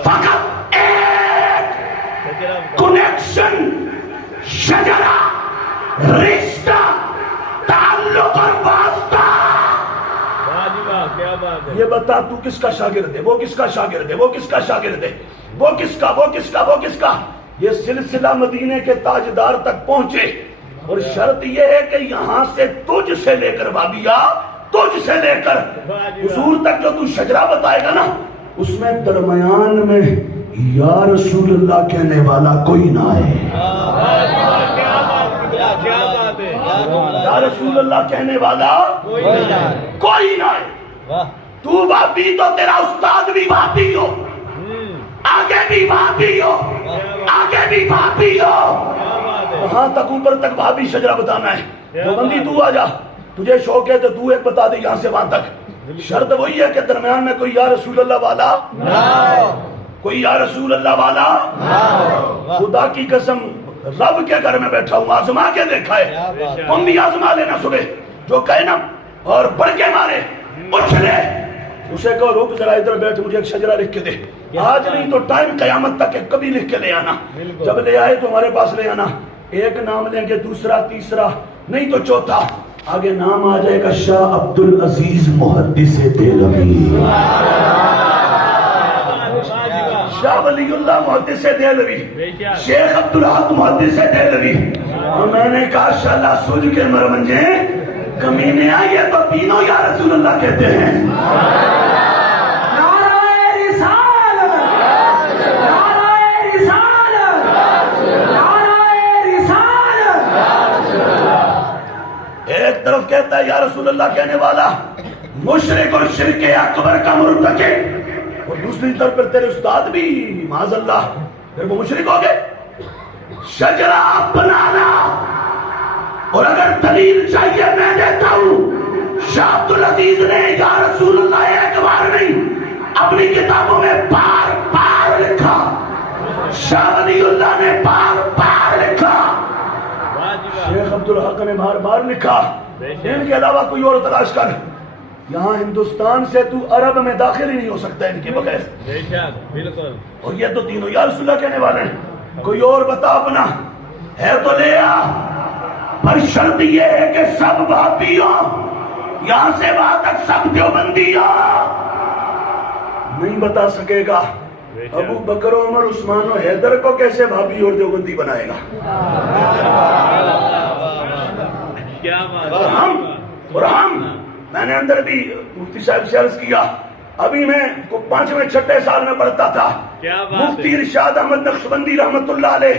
فقط ایک کنیکشن, شجرہ, رشتہ, تعلق اور واسطہ. کیا بات ہے. یہ بتا تو کس کا شاگرد ہے, وہ کس کا شاگرد ہے, وہ کس کا شاگرد ہے, وہ کس کا, وہ کس کا, وہ کس کا. یہ سلسلہ مدینے کے تاجدار تک پہنچے, اور شرط یہ ہے کہ یہاں سے تجھ سے لے کر بابیا, تجھ سے لے کر حضور تک جو تو شجرہ بتائے گا نا, اس میں درمیان میں یا رسول اللہ کہنے والا کوئی نہ ہے. کیا بات ہے. یا رسول اللہ کہنے والا کوئی نہ ہے. تو بھابی تو تیرا استاد بھی بھابی ہو, آگے بھی بھابی ہو, آگے بھی بھابی ہو, وہاں تک اوپر تک بھابی شجرہ بتانا ہے. تو بندی تو آ جا, تجھے شوق ہے تو تو ایک بتا دے یہاں سے وہاں تک. شرط وہی ہے کہ درمیان میں کوئی یا رسول اللہ والا, کوئی یا رسول اللہ والا. خدا کی قسم رب کے گھر میں بیٹھا ہوں, آزما کے دیکھا ہے. تم بھی آزما لینا صبح, جو کہے نا اور بڑھ کے مارے اٹھ لے, اسے کہو رک ذرا ادھر بیٹھ, مجھے ایک شجرہ لکھ کے دے. آج نہیں تو ٹائم قیامت تک کبھی لکھ کے لے آنا. جب لے آئے تو ہمارے پاس لے آنا. ایک نام لیں گے, دوسرا, تیسرا, نہیں تو چوتھا. آگے نام آ جائے گا شاہ عبدالعزیز محدث دہلوی, شاہ ولی اللہ محدث دہلوی, شیخ عبدالحق محدث دہلوی. اور میں نے کہا شالا سوج کے مرمنجے کمینے آئیے تو تینوں یا رسول اللہ کہتے ہیں. نعرہ رسالت، نعرہ رسالت، نعرہ رسالت. ایک طرف کہتا ہے یا رسول اللہ کہنے والا مشرک اور شرک اکبر کا مرتکب, اور دوسری طرف پر تیرے استاد بھی معاذ اللہ پھر وہ مشرک ہو گئے. شجرہ بنانا, اور اگر دلیل چاہیے میں دیتا ہوں. شاہ عبدالعزیز نے یا رسول اللہ ایک بار نہیں اپنی کتابوں میں بار بار لکھا, شاہ ولی اللہ نے بار بار لکھا, شیخ عبدالحق نے بار بار لکھا. ان کے علاوہ کوئی اور تلاش کر. یہاں ہندوستان سے تو عرب میں داخل ہی نہیں ہو سکتا ان کے بغیر. بالکل. اور یہ تو تینوں یا رسول اللہ کہنے والے ہیں. کوئی اور بتا اپنا ہے تو لے آ, پر شرط یہ ہے کہ سب بھابی ہو, یہاں سے وہاں تک سب دیوبندی ہو. نہیں بتا سکے گا ابو بکر, عمر, عثمان و حیدر کو کیسے بھابی اور دیوبندی بنائے گا. اور ہم میں نے اندر بھی مفتی صاحب سے عرض کیا, ابھی میں 5ویں 6 سال میں پڑھتا تھا. مفتی ارشاد احمد نقشبندی رحمت اللہ علیہ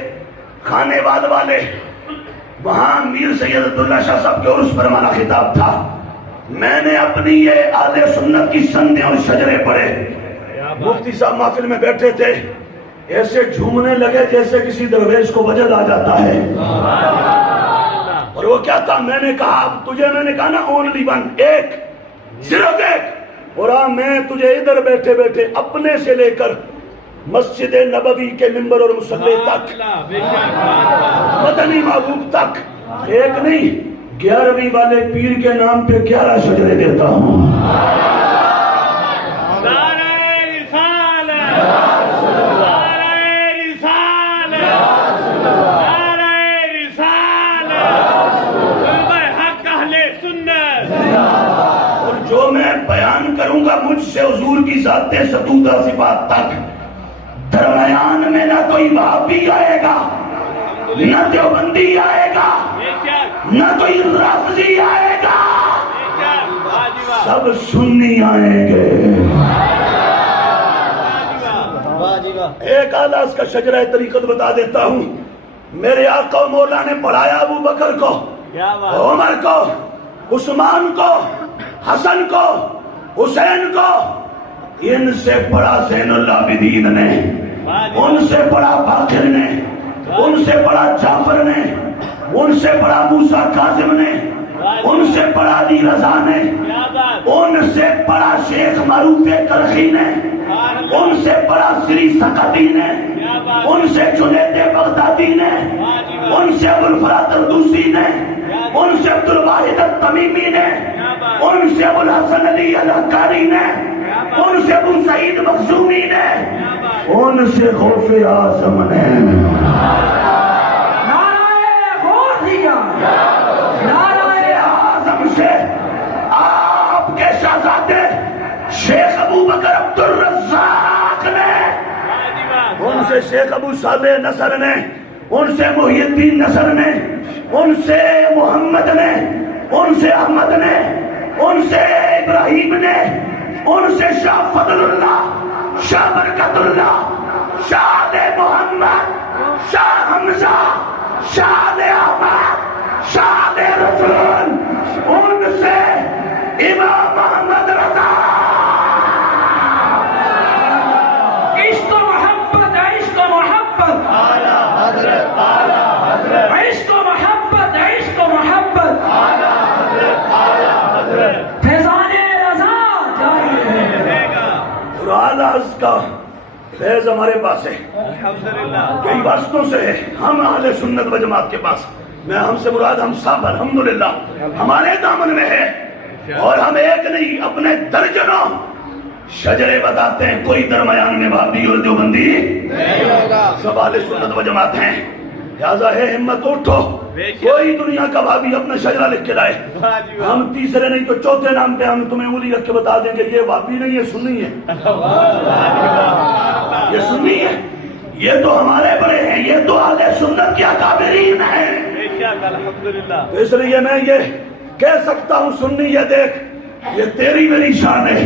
خانے والے, وہاں میر سید عبداللہ شاہ صاحب کے عرس پر ہمارا خطاب تھا. میں نے اپنی یہ اہل سنت کی سندیں اور شجرے پڑھے. مفتی صاحب محفل میں بیٹھے تھے, ایسے جھومنے لگے جیسے کسی درویش کو وجد آ جاتا ہے. اور وہ کیا تھا؟ میں نے کہا تجھے، میں نے کہا نا اونلی ون، ایک، صرف ایک، اور میں تجھے ادھر بیٹھے بیٹھے اپنے سے لے کر مسجد نبوی کے ممبر اور مصلی تک، مدنی محبوب تک، ایک نہیں 11ویں والے پیر کے نام پہ 11 شجرے دیتا ہوں۔ نعرہ رسالت، نعرہ رسالت، نعرہ رسالت، علماء حق اہل سنت۔ اور جو میں بیان کروں گا مجھ سے حضور کی ذات ستودہ صفات تک، درمیان میں نہ کوئی وہابی آئے گا، نہ دیوبندی آئے گا، نہ کوئی رافضی آئے گا، سب سنی آئیں گے۔ ایک اعلیٰ اس کا شجرہ طریقت بتا دیتا ہوں۔ میرے آقا و مولا نے پڑھایا ابو بکر کو، عمر کو، عثمان کو، حسن کو، حسین کو، ان سے پڑھا زین العابدین نے، ان سے پڑھا باقر نے، ان سے پڑھا جعفر نے، ان سے پڑھا موسیٰ کاظم نے، ان سے پڑھا علی رضا نے، ان سے پڑھا شیخ معروف کرخی نے، ان سے پڑھا سری سقطی نے، ان سے جنید بغدادی نے، ان سے ابوالفرات الدوسی نے، ان سے عبدالواحد التمیمی نے، ان سے ابوالحسن علی الحقاری نے، ان سے ابو سعید مخزومی نے، ان سے غوث اعظم نے۔ سے آپ کے شہزادے شیخ ابو بکر عبد الرزاق نے، ان سے شیخ ابو صالح نصر نے، ان سے محی الدین نصر نے، ان سے محمد نے، ان سے احمد نے، ان سے ابراہیم نے، ان سے شاہ فضل اللہ، شاہ برکت اللہ، شاہ محمد، شاہ حمزہ، شاہ احمد، شاہ رسول، ان سے امام محمد رضا۔ عشق و محبت، عشق و محبت، عشق و محبت، عشق و محبت، فیضان رضا جاری رہے گا۔ اور اعلیٰ کا فیض ہمارے پاس ہے، کئی واسطوں سے ہے، ہم اہل سنت و جماعت کے پاس، میں ہم سے مراد ہم سب الحمدللہ ہمارے دامن میں ہے، اور ہم ایک نہیں اپنے درجنوں شجرے بتاتے ہیں، کوئی درمیان میں وہابی اور دیوبندی سب اہل سنت و جماعت ہیں۔ لہذا ہے ہمت اٹھو، کوئی دنیا کا وہابی اپنا شجرہ لکھ کے لائے، ہم تیسرے نہیں تو چوتھے نام پہ ہم تمہیں انگلی رکھ کے بتا دیں گے یہ وہابی نہیں، یہ سنی ہے، یہ سنی ہے، یہ تو ہمارے بڑے ہیں، یہ تو اہل سنت کے اکابرین ہیں۔ تو اس لیے میں یہ کہہ سکتا ہوں سنی یہ دیکھ، یہ تیری میری شان ہے۔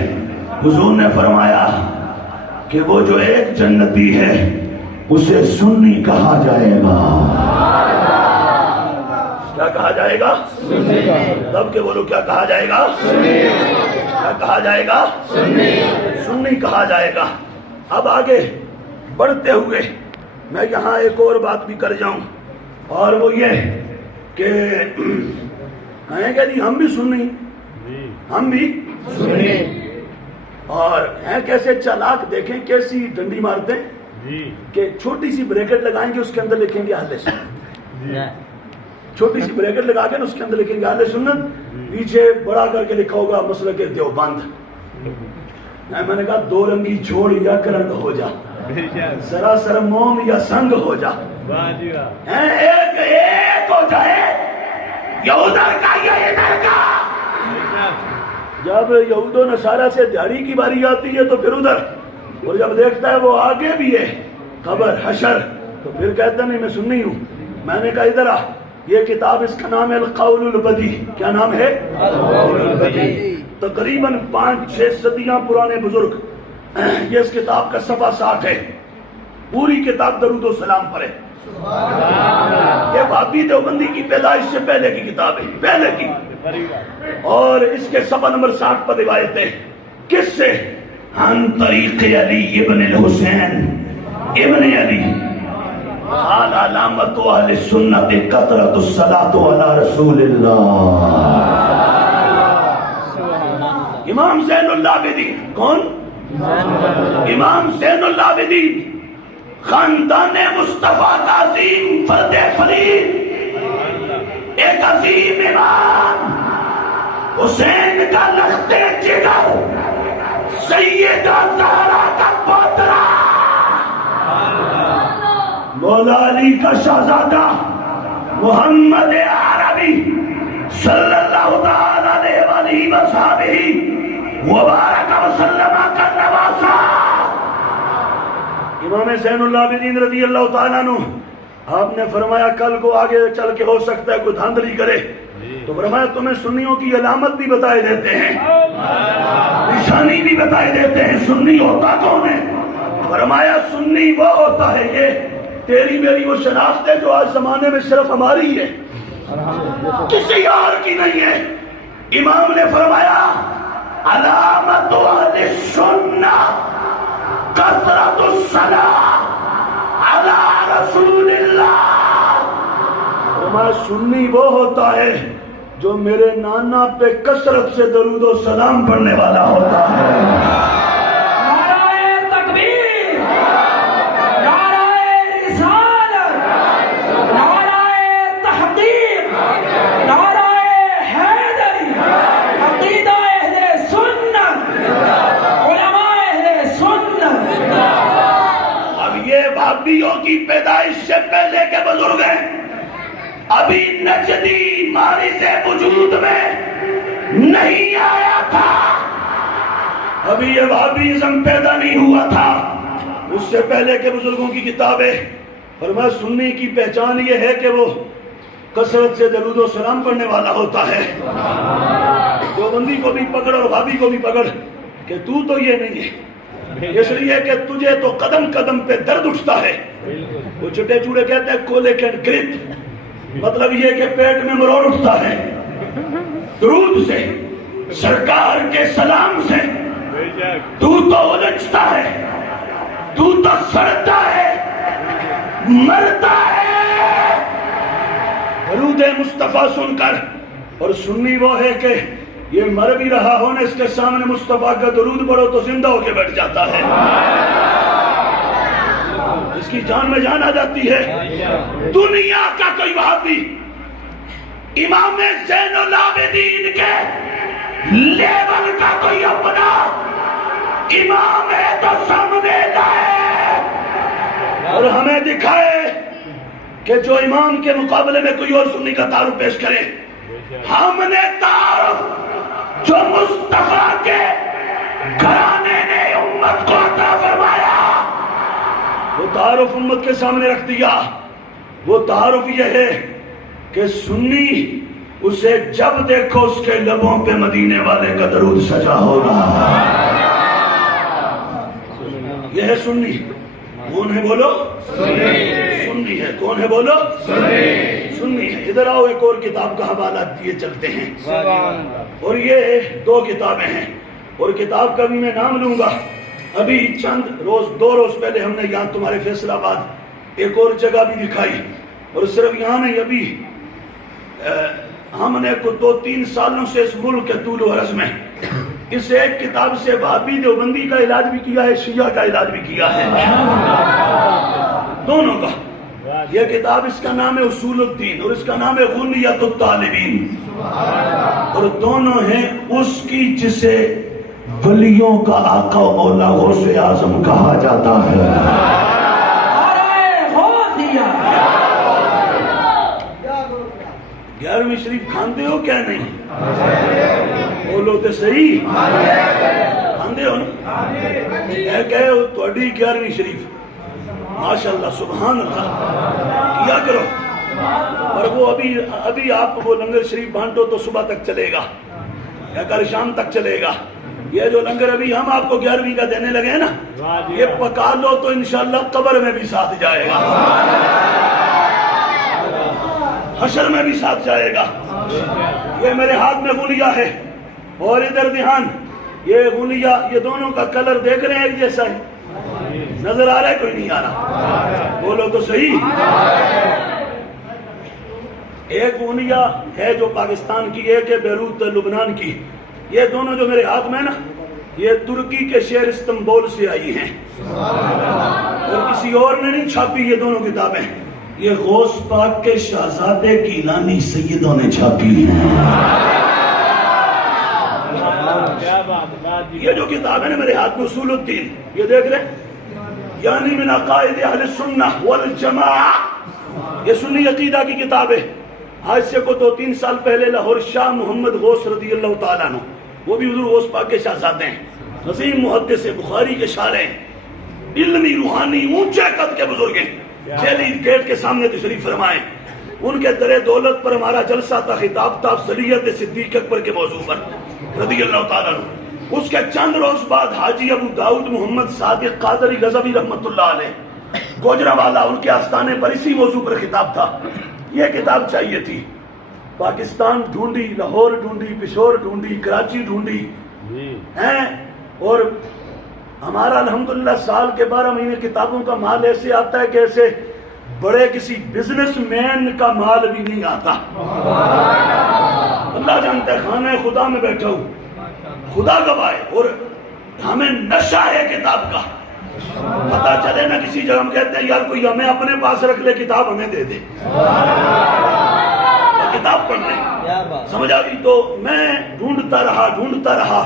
حضور نے فرمایا کہ وہ جو ایک جنتی ہے اسے سنی کہا جائے گا۔ کیا کہا جائے گا؟ تب کہ بولو کیا کہا جائے گا؟ کیا کہا جائے گا؟ سنی کہا جائے گا۔ اب آگے بڑھتے ہوئے میں یہاں ایک اور بات بھی کر جاؤں، اور وہ یہ کہ کہیں گے جی ہم بھی سنی، ہم بھی سنی، اور ہیں کیسے چالاک، دیکھیں کیسی ڈنڈی مارتے ہیں کہ چھوٹی سی بریکٹ لگائیں گے اس کے اندر لکھیں گے اہل سنت، چھوٹی سی بریکٹ لگا کے اس کے اندر لکھیں گے اہل سنت، پیچھے بڑا کر کے لکھا ہوگا مسلک دیوبند۔ میں نے کہا دو رنگی چھوڑ یا کرنگ ہو جا، سراسر موم یا سنگ ہو جا، ایک ہو جائے، یا ادھر کا یا ادھر کا۔ جب یہود و نصارہ سے دیاری کی باری آتی ہے تو پھر ادھر، اور جب دیکھتا ہے وہ آگے بھی ہے قبر حشر تو پھر کہتا نہیں میں سنی ہوں۔ میں نے کہا ادھر آ، یہ کتاب اس کا نام ہے القول البدی۔ کیا نام ہے؟ القول البدی۔ تقریباً 5-6 صدیاں پرانے بزرگ، یہ اس کتاب کا صفحہ 60 ہے، پوری کتاب درود و سلام پر ہے۔ یہ وہابی دیوبندی کی پیدائش سے پہلے کی کتاب ہے، پہلے کی، اور اس کے صفحہ نمبر 60 پر روایت ہے، کس سے؟ عن طریق علی ابن الحسین ابن علی قال علامت اہل سنت کثرت الصلاۃ علی رسول اللہ. امام زین العابدین کون؟ امام زین العابدین خاندان مصطفیٰ کا عظیم فرد فرید، ایک عظیم امام حسین کا لخت جگر، سیدہ زہرا کا پوترا، مولا علی کا شہزادہ محمد عربی صلی اللہ تعالی علیہ وآلہ وصحبہ وبارک وسلم کا نواسا. امام زین العابدین رضی اللہ تعالیٰ عنہ، آپ نے فرمایا کل کو آگے چل کے ہو سکتا ہے کوئی دھاندلی کرے، تو فرمایا تمہیں سنیوں کی علامت بھی بتائے دیتے ہیں، نشانی بھی بتائے دیتے ہیں. سنی ہوتا کون ہے؟ فرمایا سنی وہ ہوتا ہے، یہ تیری میری وہ شناخت ہے جو آج زمانے میں صرف ہماری ہے، کسی اور کی نہیں ہے. امام نے فرمایا علامت اہل السنہ کثرت الصلاۃ علی رسول اللہ. فرمایا سنی وہ ہوتا ہے جو میرے نانا پہ کثرت سے درود و سلام پڑھنے والا ہوتا ہے. بھابیوں کی پیدائش سے پہلے کے بزرگ ہیں، ابھی نجدی مارث وجود میں نہیں آیا تھا، ابھی یہ بھابیزم پیدا نہیں ہوا تھا. اس سے پہلے کے بزرگوں کی کتابیں. فرمایا سنی کی پہچان یہ ہے کہ وہ کثرت سے درود و سلام پڑھنے والا ہوتا ہے. دیوبندی کو بھی پکڑ اور بھابی کو بھی پکڑ کہ تو یہ نہیں ہے، اس لیے کہ تجھے تو قدم قدم پہ درد اٹھتا ہے. وہ چھٹے چوڑے کہتے ہیں کولیک اینڈ گرت، مطلب یہ کہ پیٹ میں مروڑ اٹھتا ہے درود سے، سرکار کے سلام سے. تو الجھتا ہے، تو سڑتا ہے، مرتا ہے درود مصطفیٰ سن کر. اور سنی وہ ہے کہ یہ مر بھی رہا ہونے اس کے سامنے مصطفیٰ کا درود پڑھو تو زندہ ہو کے بیٹھ جاتا ہے، اس کی جان میں جان آ جاتی ہے. دنیا کا کوئی وہابی امام زین العابدین کے لیول کا کوئی اپنا امام ہے تو سامنے لائے اور ہمیں دکھائے کہ جو امام کے مقابلے میں کوئی اور سنی کا تعارف پیش کرے. ہم نے تعارف جو مصطفیٰ کے گھرانے نے امت کو عطا فرمایا وہ تعارف امت کے سامنے رکھ دیا. وہ تعارف یہ ہے کہ سنی اسے جب دیکھو اس کے لبوں پہ مدینے والے کا درود سجا ہوگا. یہ ہے سنی. کون ہے بولو؟ سنی ہے. کون ہے بولو؟ سنی ہے. ادھر آؤ ایک اور کتاب کا حوالہ دیے چلتے ہیں. اور یہ دو کتابیں ہیں اور کتاب کا بھی میں نام لوں گا. ابھی چند روز 2 روز پہلے ہم نے یہاں تمہارے فیصلہ آباد ایک اور جگہ بھی دکھائی اور صرف یہاں نہیں، ابھی ہم نے 2-3 سالوں سے اس ملک کے طول و عرض میں اس ایک کتاب سے وہابی دیوبندی کا علاج بھی کیا ہے، شیعہ کا علاج بھی کیا ہے، دونوں کا. یہ کتاب اس کا نام ہے اصول الدین اور اس کا نام ہے غنیۃ الطالبین، اور دونوں ہیں اس کی جسے ولیوں کا آقا و مولا غوث اعظم کہا جاتا ہے. 11ویں شریف کھاندے ہو کیا نہیں؟ بولو تو صحیح کھاندے ہو نا؟ اے کہے ہو تھوڑی 11ویں شریف ماشاءاللہ سبحان اللہ کیا کرو. اور وہ ابھی آپ وہ لنگر شریف بانٹو تو صبح تک چلے گا یا کل شام تک چلے گا. یہ جو لنگر ابھی ہم آپ کو 11ویں کا دینے لگے ہیں نا، یہ پکا لو تو انشاءاللہ قبر میں بھی ساتھ جائے گا، حشر میں بھی ساتھ جائے گا. یہ میرے ہاتھ میں غنیہ ہے اور ادھر دھیان، یہ غنیہ یہ دونوں کا کلر دیکھ رہے ہیں ایک جیسا ہے. نظر آ رہا ہے کوئی نہیں آ رہا؟ بولو تو صحیح۔ ایک اونیا ہے جو پاکستان کی، ایک ہے بیروت لبنان کی۔ یہ دونوں جو میرے ہاتھ میں نا، یہ ترکی کے شہر استنبول سے آئی ہیں، اور کسی اور نے نہیں چھاپی یہ دونوں کتابیں، یہ غوث پاک کے شہزادے گیلانی سیدوں نے چھاپی ہیں۔ یہ جو کتاب ہے نا میرے ہاتھ میں، اصول الدین، یہ دیکھ رہے یعنی من عقائد اہل السنہ والجماعہ، یہ سنی عقیدہ کی کتاب ہے۔ آج سے کو 2-3 سال پہلے لاہور شاہ محمد غوث رضی اللہ تعالیٰ عنہ، وہ بھی حضور غوث پاک کے شہزادے ہیں، عظیم محدث بخاری کے شارح ہیں، علمی روحانی اونچے قد کے بزرگ ہیں، جیلی گیٹ کے سامنے تشریف فرمائیں۔ ان کے در دولت پر ہمارا جلسہ تھا، خطاب تھا افضلیت صدیق اکبر کے موضوع پر رضی اللہ تعالیٰ عنہ۔ اس کے چند روز بعد حاجی ابو داؤد محمد صادق قادری غزوی رحمت اللہ علیہ گوجرانوالہ، ان کے آستانے پر اسی موضوع پر خطاب تھا۔ یہ کتاب چاہیے تھی، پاکستان ڈھونڈی، لاہور ڈھونڈی، پشور ڈھونڈی، کراچی ڈھونڈی ہیں، اور ہمارا الحمدللہ سال کے 12 مہینے کتابوں کا مال ایسے آتا ہے کہ ایسے بڑے کسی بزنس مین کا مال بھی نہیں آتا۔ اللہ جانتا ہے، خانہ خدا میں بیٹھا ہوں، خدا گواہ ہے، اور ہمیں نشہ ہے کتاب کا۔ پتا چلے نا کسی جگہ ہم کہتے ہیں یار کوئی ہمیں اپنے پاس رکھ لے، کتاب ہمیں دے دے، کتاب پڑھ لیں، سمجھ آ گئی؟ تو میں ڈھونڈتا رہا،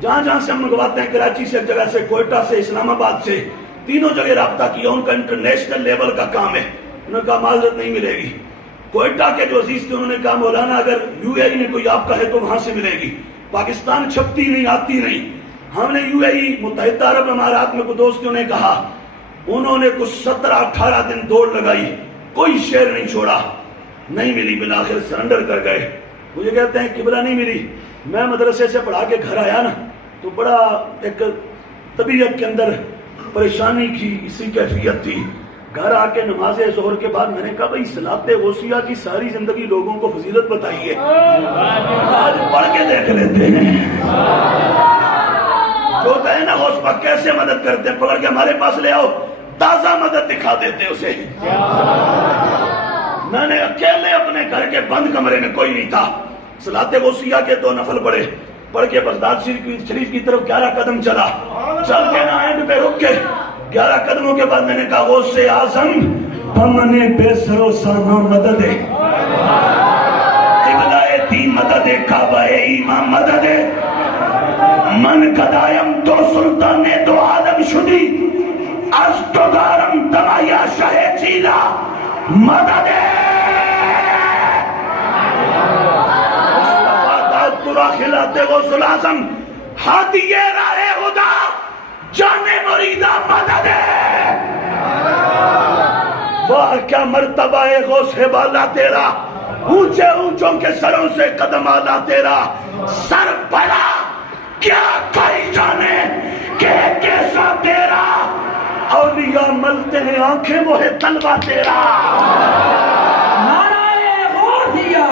جہاں جہاں سے ہم منگواتے ہیں، کراچی سے ایک جگہ سے، کوئٹہ سے، اسلام آباد سے، تینوں جگہ رابطہ کیا، ان کا انٹرنیشنل لیول کا کام ہے۔ انہوں نے کہا معذرت نہیں ملے گی۔ کوئٹہ کے جو عزیز تھے انہوں نے کہا مولانا اگر یو اے ای میں کوئی آپ کا ہے تو وہاں سے ملے گی، پاکستان چھپتی نہیں، آتی نہیں۔ ہم نے یو اے ای متحدہ عرب امارات میں کچھ دوستوں نے کہا، انہوں نے کچھ 17-18 دن دوڑ لگائی، کوئی شعر نہیں چھوڑا، نہیں ملی، بالآخر سرنڈر کر گئے۔ مجھے کہتے ہیں قبلہ نہیں ملی۔ میں مدرسے سے پڑھا کے گھر آیا نا تو بڑا ایک طبیعت کے اندر پریشانی کی اسی کیفیت تھی۔ گھر آ کے نماز ظہر کے بعد میں نے کہا بھائی صلاۃ غوثیہ کی ساری زندگی لوگوں کو فضیلت بتائیے، آج پڑھ کے دیکھ لیتے ہیں۔ جو کہے نا غوث پاک کیسے مدد کرتے ہیں، پکڑ کے ہمارے پاس لے آؤ، تازہ مدد دکھا دیتے اسے۔ میں نے اکیلے اپنے گھر کے بند کمرے میں، کوئی نہیں تھا، صلاۃ غوثیہ کے 2 نفل پڑھ کے بغداد شریف کی طرف 11 قدم چلا، چل کے نا اینڈ پہ رک کے 11 قدموں کے بعد میں نے کہا غوث اعظم بمن بے سر و سامہ مدد قبلہ دی مدد کعبہ ایمان مدد من قدایم تو سلطان دو عالم شدی از تو دارم دمایا شہ چیلا مدد ترا خلاتے غوث الاعظم ہادی راہ خدا جانے مریدہ مدد ہے۔ واہ کیا مرتبہ ہے غوث بالا تیرا، اونچے اونچوں کے سروں سے قدم آلا تیرا، سر بڑا کیا کوئی جانے کہ کیسا تیرا، اولیاء ملتے ہیں آنکھیں وہ ہے تلوہ تیرا۔ نعرہ غوثیہ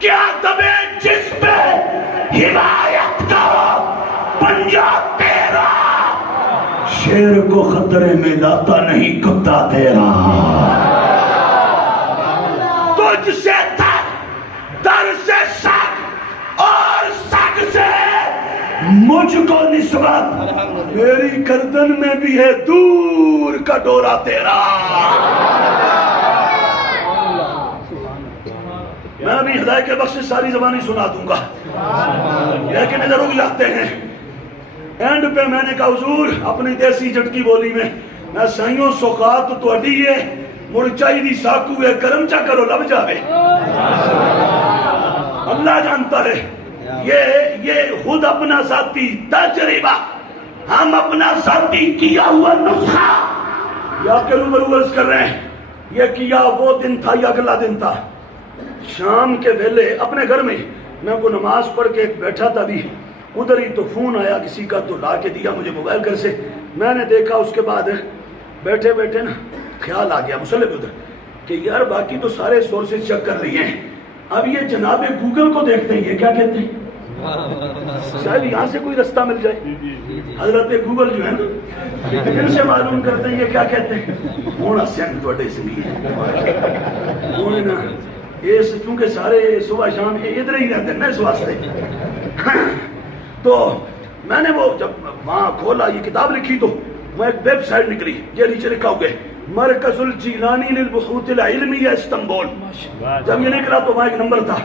کیا تبے جس پہ ہدایت کا پنجہ تیرا، شیر کو خطرے میں لاتا نہیں کتا تیرا، تجھ سے تک در سے سگ اور سگ سے مجھ کو نسبت، میری گردن میں بھی ہے دور کا ڈورا تیرا۔ میں ابھی ہدایت کے بخش ساری زبانی سنا دوں گا، لیکن ادھر رک جاتے ہیں۔ اینڈ پہ میں نے کہا حضور اپنی دیسی جھٹکی بولی میں سائیوں سوقات تو اڈی ہے، مڑ چاہی دی ساکو ہے، کرم چا کرو لب جاوے۔ اللہ جانتا ہے، یہ خود اپنا ذاتی تجربہ، ہم اپنا ذاتی کیا ہوا نسخہ یا کے روبرو عرض کر رہے ہیں، یہ کیا وہ دن تھا یا اگلا دن تھا۔ شام کے ویلے اپنے گھر میں کو نماز پڑھ کے بیٹھا تھا، بھی ادھر ہی تو فون آیا کسی کا، تو لا کے دیا مجھے موبائل گھر سے۔ میں نے دیکھا، اس کے بعد بیٹھے بیٹھے نا خیال آ گیا مسلح پہ ادھر کہ یار باقی تو سارے سورسز چیک کر لیے ہیں، اب یہ جناب گوگل کو دیکھتے ہیں یہ کیا کہتے ہیں۔ شاید یہاں سے کوئی رستہ مل جائے. حضرت گوگل جو ہے نا ان سے معلوم کرتے ہیں یہ کیا کہتے ہیں. ہونا سینٹ توڑے اس لیے ہونے نا اس چونکہ سارے صبح شام یہ ادھر ہی رہتے ہیں نا اس واسطے. تو میں نے وہ جب وہاں کھولا یہ کتاب لکھی تو وہ ایک ویب سائٹ نکلی یہ نیچے لکھا ہو گئے مرکز الجیلانی للبحوث العلمیہ استنبول. جب یہ نکلا تو وہاں ایک نمبر تھا.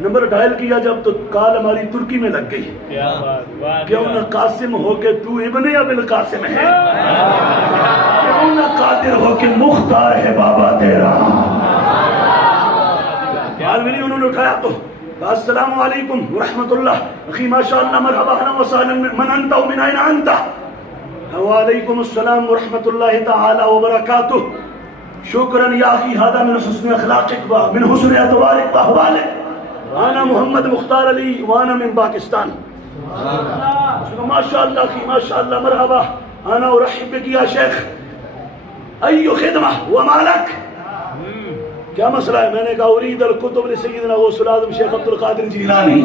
نمبر ڈائل کیا جب تو کال ہماری ترکی میں لگ گئی. کیوں نہ قاسم ہو کے تو ابن ابن قاسم ہے, کیوں نہ قادر ہو کے مختار ہے بابا تیرا. عالمی انہوں نے اٹھایا تو السلام علیکم ورحمۃ اللہ اخی ماشاء اللہ مرحبا اهلا وسهلا من انت ومن اين انت. وعلیکم السلام ورحمۃ اللہ تعالی وبرکاتہ. شکرا یا اخی هذا من حسن اخلاقك ومن حسن اعتبارك واحوالك. انا محمد مختار علی وانا من پاکستان. ماشاء اللہ اخی ماشاء اللہ مرحبا انا ارحب بك یا شیخ. ای خدمہ وما لک. کیا مسئلہ ہے؟ میں نے کہا ارید الکتب لسیدنا غوث العظم شیخ عبد القادر جیلانی.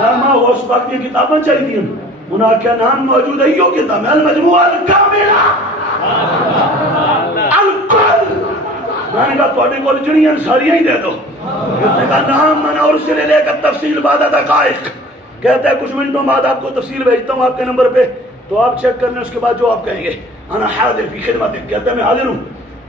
نامہ غوث پاک کی کتابیں چاہیے انہاں کیا نام موجود ہے یہ کتاب ہے المجموعہ الکاملہ الکل. میں نے کہا تھوڑے کو جڑیاں ساریاں ہی دے دو. اس نے کہا نام من ارسل الیک التفصیل بعد دقائق. کہتا ہے کچھ منٹوں بعد آپ کو تفصیل بھیجتا ہوں آپ کے نمبر پہ تو آپ چیک کر لیں اس کے بعد جو آپ کہیں گے. انا حاضر فی خدمتک. کہتا ہے میں حاضر ہوں.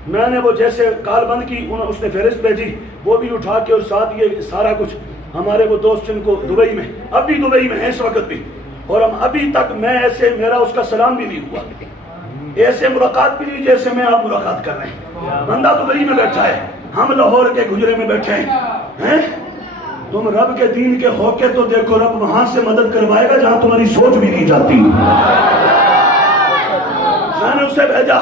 میں نے وہ جیسے کال بند کی اس نے فہرست بھیجی وہ بھی اٹھا کے اور ساتھ یہ سارا کچھ ہمارے وہ دوست جن کو دبئی میں اب بھی دبئی میں ہیں اس وقت بھی اور ہم ابھی تک میں ایسے میرا اس کا سلام بھی نہیں ہوا ایسے ملاقات بھی نہیں جیسے میں آپ ملاقات کر رہے ہیں. بندہ دبئی میں بیٹھا ہے ہم لاہور کے گجرے میں بیٹھے ہیں. تم رب کے دین کے ہو کے تو دیکھو رب وہاں سے مدد کروائے گا جہاں تمہاری سوچ بھی نہیں جاتی. میں نے اسے بھیجا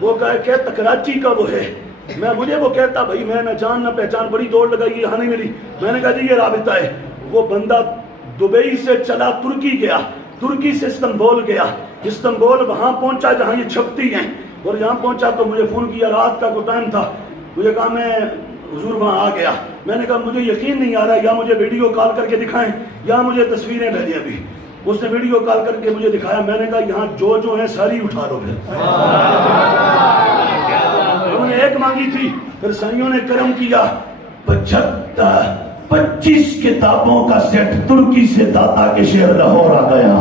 وہ کہتا کراچی کا وہ ہے. مجھے وہ کہتا بھائی میں نہ جان نہ پہچان بڑی دوڑ لگائی یہاں نہیں ملی. میں نے کہا جی یہ رابطہ ہے. وہ بندہ دبئی سے چلا ترکی گیا ترکی سے استنبول گیا استنبول وہاں پہنچا جہاں یہ چھپتی ہیں اور جہاں پہنچا تو مجھے فون کیا رات کا کوئی ٹائم تھا. مجھے کہا میں حضور وہاں آ گیا. میں نے کہا مجھے یقین نہیں آ رہا یا مجھے ویڈیو کال کر کے دکھائیں یا مجھے تصویریں بھیجیں. ابھی اس نے ویڈیو کال کر کے مجھے دکھایا. میں نے کہا یہاں جو ہیں ساری اٹھا لو. ہم نے ایک مانگی تھی پھر سائیوں نے کرم کیا 25 کتابوں کا سیٹ ترکی سے داتا کے شہر لاہور آ گیا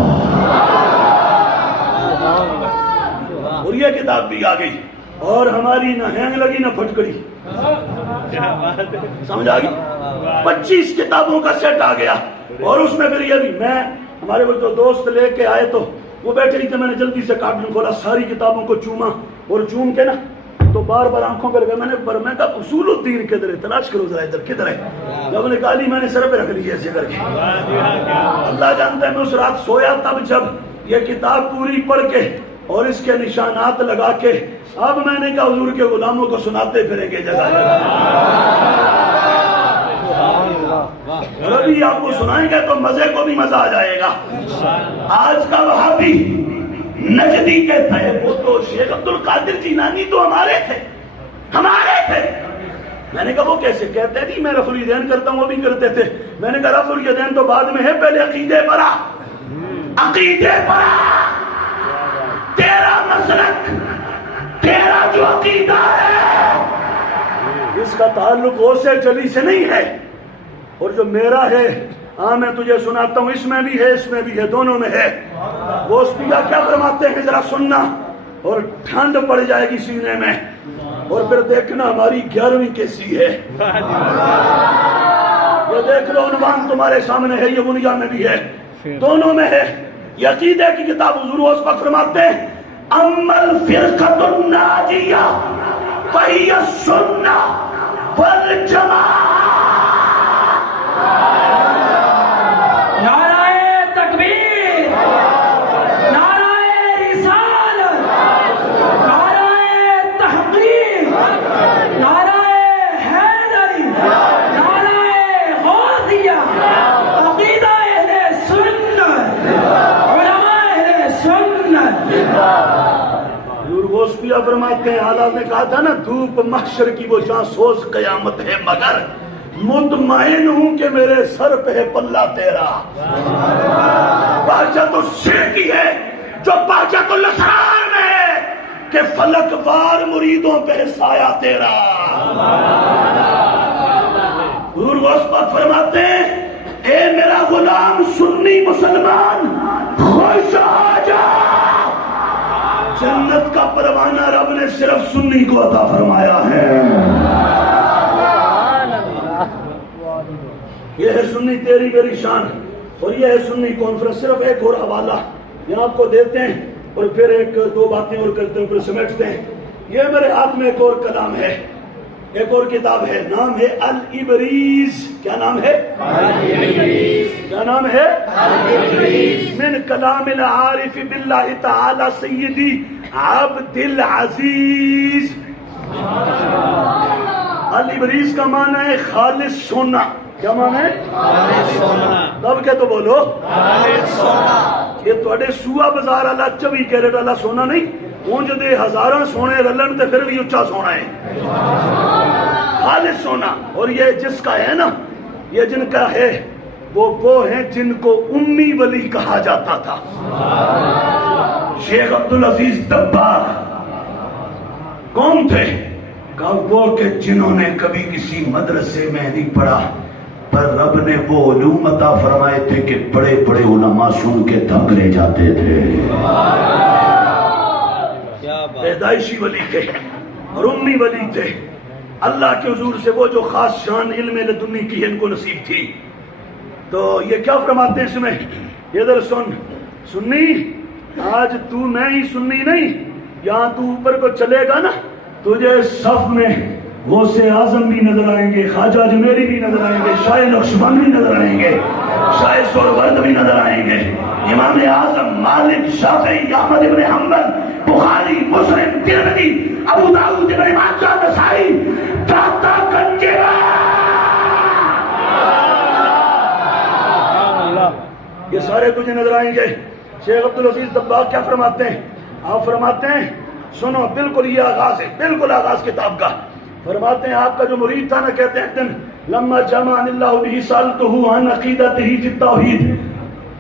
اور یہ کتاب بھی آ گئی اور ہماری نہ ہینگ لگی نہ پھٹکڑی. سمجھ آ گئی. 25 کتابوں کا سیٹ آ گیا اور اس میں پھر یہ بھی میں ہمارے وہ جو دوست لے کے آئے تو وہ بیٹھے ہی تھے. میں نے جلدی سے کارٹون کھولا ساری کتابوں کو چوما اور چوم کے نا تو بار بار آنکھوں پر گئے. میں کہا اصول الدین کدھر ہے تلاش کرو ذرا ادھر کدھر ہے. جب نے کہا علی میں نے سر پہ رکھ لی ایسے کر کے. اللہ جانتا ہے میں اس رات سویا تب جب یہ کتاب پوری پڑھ کے اور اس کے نشانات لگا کے اب میں نے کہا حضور کے غلاموں کو سناتے پھریں گے جگہ اور ابھی آپ کو سنائیں گے تو مزے کو بھی مزہ آ جائے گا. آج کا وہابی نجدی کہتا ہے وہ تو شیخ عبد القادر جیلانی تو ہمارے تھے. میں نے کہا وہ کیسے کہتے ہیں میں رفع الیدین کرتا ہوں وہ بھی کرتے تھے. میں نے کہا رفع الیدین تو بعد میں ہے پہلے عقیدے پر تیرا مسلک تیرا جو عقیدہ ہے اس کا تعلق غوث جلی سے نہیں ہے اور جو میرا ہے میں تجھے سناتا ہوں اس میں بھی ہے اس میں بھی ہے دونوں میں ہے. غوث پیا کیا فرماتے ہیں ذرا سننا اور ٹھنڈ پڑ جائے گی سینے میں اور پھر دیکھنا ہماری 11ویں کیسی ہے. یہ دیکھ لو عنوان تمہارے سامنے ہے یہ دنیا میں بھی ہے دونوں میں ہے. یہ عقیدے کی کتاب حضور غوث پاک فرماتے ہیں اما الفرقۃ الناجیہ فہی السنہ والجماعہ. فرماتے ہیں آلہ نے کہا تھا نا دھوپ محشر کی وہ جہاں سوز قیامت ہے مگر مطمئن ہوں کہ میرے سر پہ ہے پلہ تیرا. بہجت الشرک کی ہے جو بہجت الاسرار میں ہے کہ فلک وار مریدوں پہ سایہ تیرا. حضور غوث پاک فرماتے ہیں اے میرا غلام سنی مسلمان خوش آ جا. جنت کا پروانہ رب نے صرف سنی کو عطا فرمایا ہے. یہ ہے سنی تیری میری شان اور یہ ہے سنی کانفرنس. صرف ایک اور حوالہ یہاں آپ کو دیتے ہیں اور پھر ایک دو باتیں اور کرتے ہیں پھر سمیٹتے ہیں. یہ میرے ہاتھ میں ایک اور کلام ہے, ایک اور کتاب ہے, نام ہے الابریز. کیا نام ہے؟ کیا نام ہے؟ من کلام العارف باللہ تعالی سیدی عبد العزیز. الابریز کا معنی ہے خالص سونا. کیا معنی ہے؟ خالص سونا. تب کہ تو بولو خالص سونا. یہ توڑے سوا بازار والا 24 کیرٹ والا سونا نہیں, اونج دے ہزاراں سونے رلن تے پھر بھی اچھا سونا ہے. خالص سونا. اور یہ جس کا ہے نا, یہ جن کا ہے وہ ہیں جن کو امی ولی کہا جاتا تھا. شیخ عبدالعزیز دباغ کون تھے؟ کہا وہ کہ جنہوں نے کبھی کسی مدرسے میں نہیں پڑھا پر رب نے وہ علوم عطا فرمائے تھے کہ بڑے بڑے علماء سن کے دھک رہ جاتے تھے. پیدائشی ولی تھے اور امی ولی تھے. اللہ کے حضور سے وہ جو خاص شان علم لدنی کی ہے ان کو نصیب تھی. تو یہ کیا فرماتے ہیں اس میں؟ ادھر سن سنی, آج تو میں ہی سنی نہیں, یہاں تو اوپر کو چلے گا نا تجھے صف میں غوث اعظم بھی نظر آئیں گے, خواجہ اجمیری بھی نظر آئیں گے, شاہ نقشبند بھی نظر آئیں گے, شاہ سہروردی بھی نظر آئیں گے, امام اعظم مالک شافعی احمد ابن حنبل بخاری مسلم ترمذی ابو داؤد ابن ماجہ نسائی داتا کنجرا. یہ سارے تجھے نظر آئیں گے. شیخ عبدالعزیز دباغ کیا فرماتے ہیں؟ آپ فرماتے ہیں سنو, بالکل یہ آغاز ہے, بالکل آغاز کتاب کا. فرماتے ہیں آپ کا جو مرید تھا نا, کہتے ہیں ایک دن لما جمعن اللہ بہ سألتہ عن عقیدتہ فی التوحید.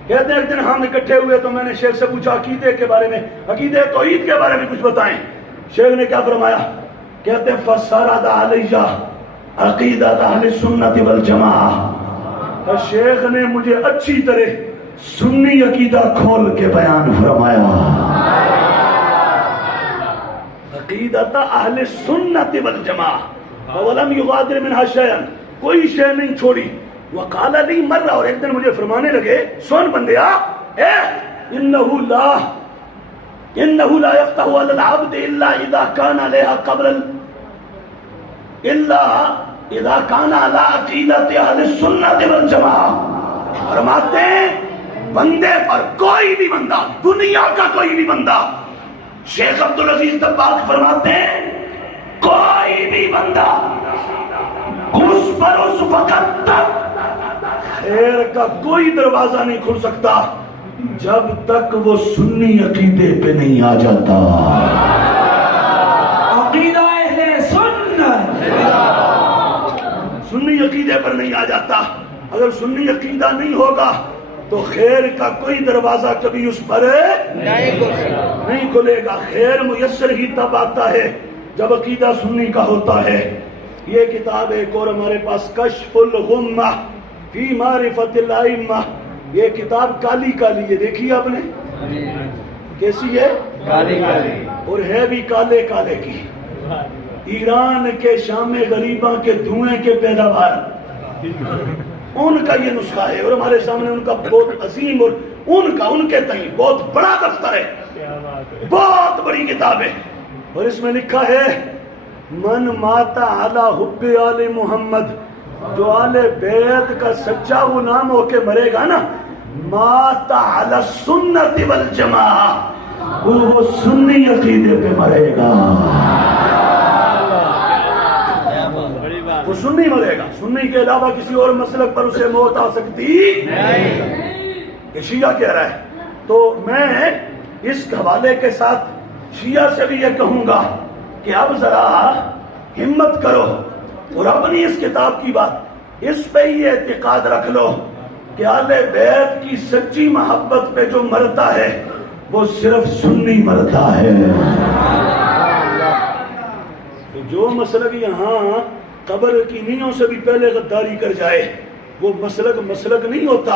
کہتے ہیں ایک دن ہم اکٹھے ہوئے تو میں نے شیخ سے پوچھا عقیدے کے بارے میں, عقیدے توحید کے بارے میں کچھ بتائیں. شیخ نے کیا فرمایا؟ کہتے ہیں فسرد علیہ عقیدۃ اہل سنت والجماعہ. شیخ نے مجھے اچھی طرح سنی عقیدہ کھول کے بیان فرمایا. عقیدۃ اہل سنت والجماعہ ولم یغادر منها شیئا, کوئی شے نہیں چھوڑی. وقال لی مرہ, اور ایک دن مجھے فرمانے لگے سن بندیا, انہ لا یفتح علی العبد الا اذا کان علیہ قبل الا اذا کان علی عقیدۃ اہل سنت والجماعہ. فرماتے ہیں بندے پر کوئی بھی بندہ, دنیا کا کوئی بھی بندہ, شیخ عبدالعزیز دباغ فرماتے ہیں کوئی بھی بندہ اس پر اس وقت تک خیر کا کوئی دروازہ نہیں کھل سکتا جب تک وہ سنی عقیدے پہ نہیں آ جاتا. عقیدہ اہل سنت, سنی عقیدے پر نہیں آ جاتا. اگر سنی عقیدہ نہیں ہوگا تو خیر کا کوئی دروازہ کبھی اس پر نہیں کھلے گا. خیر میسر ہی تب آتا ہے جب عقیدہ سنی کا ہوتا ہے. یہ کتاب ایک اور ہمارے پاس کشف الغمہ فی معرفت الائمہ. یہ کتاب کالی کالی ہے, دیکھی آپ نے کیسی ہے؟ کالی کالی, اور ہے بھی کالے کالے کی. ایران کے شام غریباں کے دھوئیں کے پیداوار, ان کا یہ نسخہ ہے, اور ہمارے سامنے ان کا بہت عظیم اور ان کے تئیں بہت بڑا دفتر ہے, بہت بڑی کتاب ہے. اور اس میں لکھا ہے من ماتا علی حب آل محمد, جو آل بیت کا سچا غلام ہو کے مرے گا نا, ماتا علی سنت والجماعہ, وہ سنی عقیدے پہ مرے گا. وہ سنی مرے گا, سنی کے علاوہ کسی اور مسلک پر اسے موت آ سکتی نہیں. یہ شیعہ کہہ رہا ہے. تو میں اس حوالے کے ساتھ شیعہ سے بھی یہ کہوں گا کہ اب ذرا ہمت کرو اور اپنی اس کتاب کی بات اس پہ ہی اعتقاد رکھ لو کہ اہل بیت کی سچی محبت پہ جو مرتا ہے وہ صرف سنی مرتا ہے. جو مسلک یہاں قبر کی نیوں سے بھی پہلے غداری کر جائے وہ مسلک نہیں ہوتا.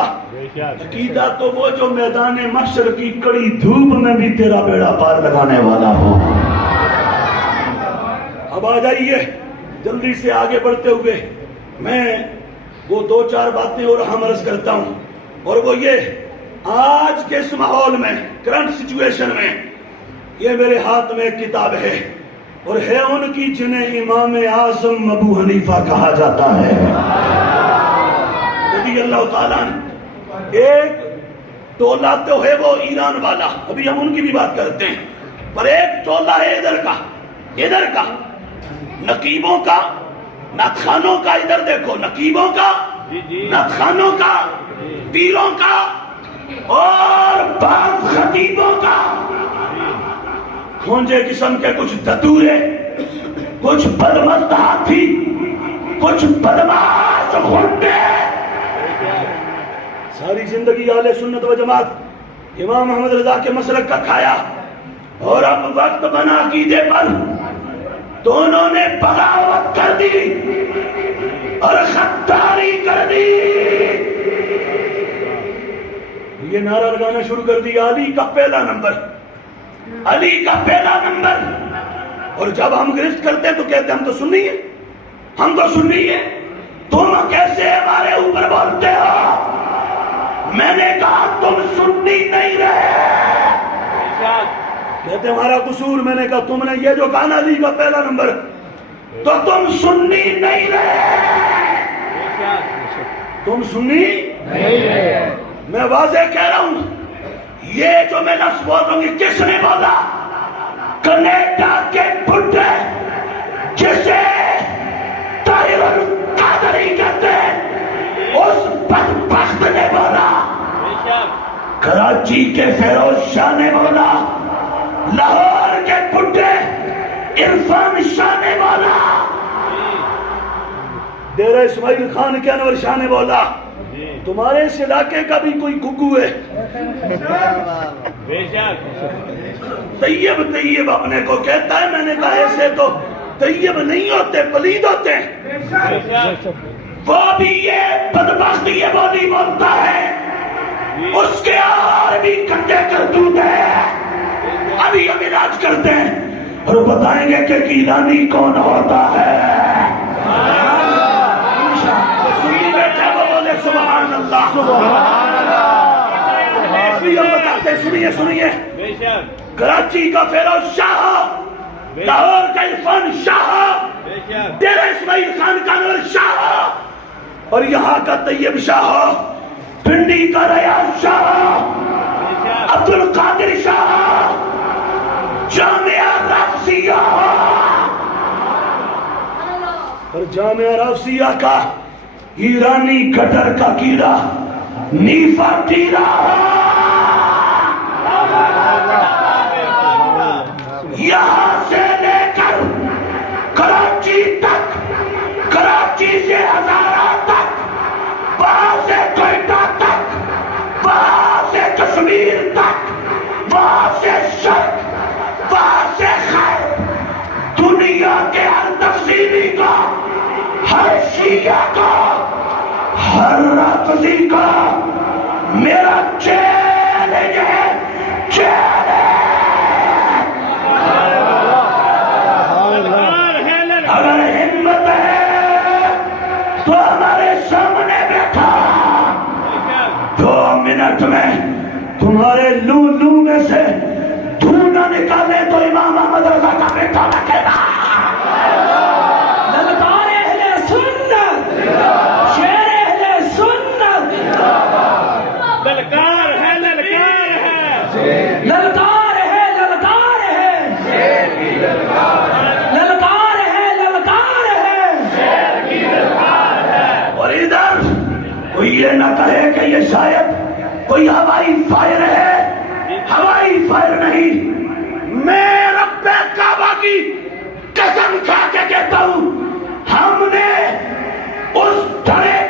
عقیدہ تو وہ جو میدان محشر کی کڑی دھوپ میں بھی تیرا بیڑا پار لگانے والا ہو. اب آ جائیے جلدی سے آگے بڑھتے ہوئے میں وہ 2-4 باتیں اور ہم عرض کرتا ہوں، اور وہ یہ آج کے اس ماحول میں کرنٹ سچویشن میں یہ میرے ہاتھ میں ایک کتاب ہے اور ہے ان کی جنہیں امام اعظم ابو حنیفہ کہا جاتا ہے رضی اللہ تعالیٰ عنہ. ایک ٹولہ تو ہے وہ ایران والا، ابھی ہم ان کی بھی بات کرتے ہیں، پر ایک ٹولہ ہے ادھر کا نقیبوں کا، نعتخانوں کا. ادھر دیکھو، نقیبوں کا، نعتخانوں کا، پیروں کا اور بعض خطیبوں کا. کھونجے قسم کے کچھ دتورے، کچھ بدمست ہاتھی، کچھ بدماش غنڈے. ساری زندگی اہل سنت و جماعت امام محمد رضا کے مسلک کا کھایا، اور اب وقت بنا عقیدے پر دونوں نے بغاوت کر دی اور خطاری کر دی. یہ نعرہ لگانا شروع کر دیا، علی کا پہلا نمبر، علی کا پہلا نمبر. اور جب ہم گرفت کرتے تو کہتے ہم تو سنی ہیں، ہم تو سنی ہیں، تم کیسے ہمارے اوپر بولتے ہو؟ میں نے کہا تم سنی نہیں رہے. کہتے ہمارا قصور. میں نے کہا تم نے یہ جو کہا علی کا پہلا نمبر تو تم سنی نہیں رہے، تم سنی نہیں رہے. میں واضح کہہ رہا ہوں، یہ جو میں لفظ بول رہا ہوں یہ کس نے بولا؟ کینیڈا کے بڈھے جسے طاہر القادری کہتے ہیں، اس بدبخت نے بولا. کراچی کے فیروز شاہ نے بولا، لاہور کے بڈھے عرفان شاہ نے بولا، ڈیرہ اسماعیل خان کے انور شاہ نے بولا. تمہارے اس علاقے کا بھی کوئی گگو ہے طیب اپنے کو کہتا ہے. میں نے کہا ایسے تو طیب نہیں ہوتے، پلید ہوتے ہیں. وہ بھی یہ بدبخت یہ بولی بولتا ہے، اس کے اور بھی کٹے کرتوت ہے. ابھی ہم علاج کرتے ہیں اور بتائیں گے کہ گیلانی کون ہوتا ہے. سنی بیٹھا وہ بولے سبحان اللہ، سبحان اللہ. ابھی ہم بتاتے ہیں، سنیے. کراچی کا فیروز شاہ، لاہور کا عرفان شاہ، ڈیرہ اسماعیل خان کا انور شاہ، اور یہاں کا طیب شاہ، پنڈی کا ریاض شاہ، عبد القادر شاہ، جامعہ رافضیہ، اور جامعہ رافضیہ کا ایرانی گٹر کا کیڑا نیفا ٹیرا. یہاں سے لے کر کراچی تک، کراچی سے ہزارہ تک، وہاں سے کوئٹہ تک، وہاں سے کشمیر تک، وہاں سے شرق، وہاں سے خیر، دنیا کے ہر تفصیلی کا، ہر شیعہ کا، ہر رافضی کا میرا چیلنج ہے، چیلنج. اگر ہمت ہے تو ہمارے سامنے بیٹھا 2 منٹ میں تمہارے لو میں سے دھوں نہ نکالے تو امام محمد رضا کا بیٹا رکھے گا. للکار اہل سنت، شیر اہل سنت، للکار ہے، للکار ہے، للکار ہے، للکار ہے، للکار ہے، للکار ہے. اور ادھر کوئی یہ نہ کہے کہ یہ شاید کوئی ہوائی فائر ہے، ہوائی فائر نہیں. میں رب کعبہ کی قسم کھا کے کہتا ہوں، ہم نے اس ڈرے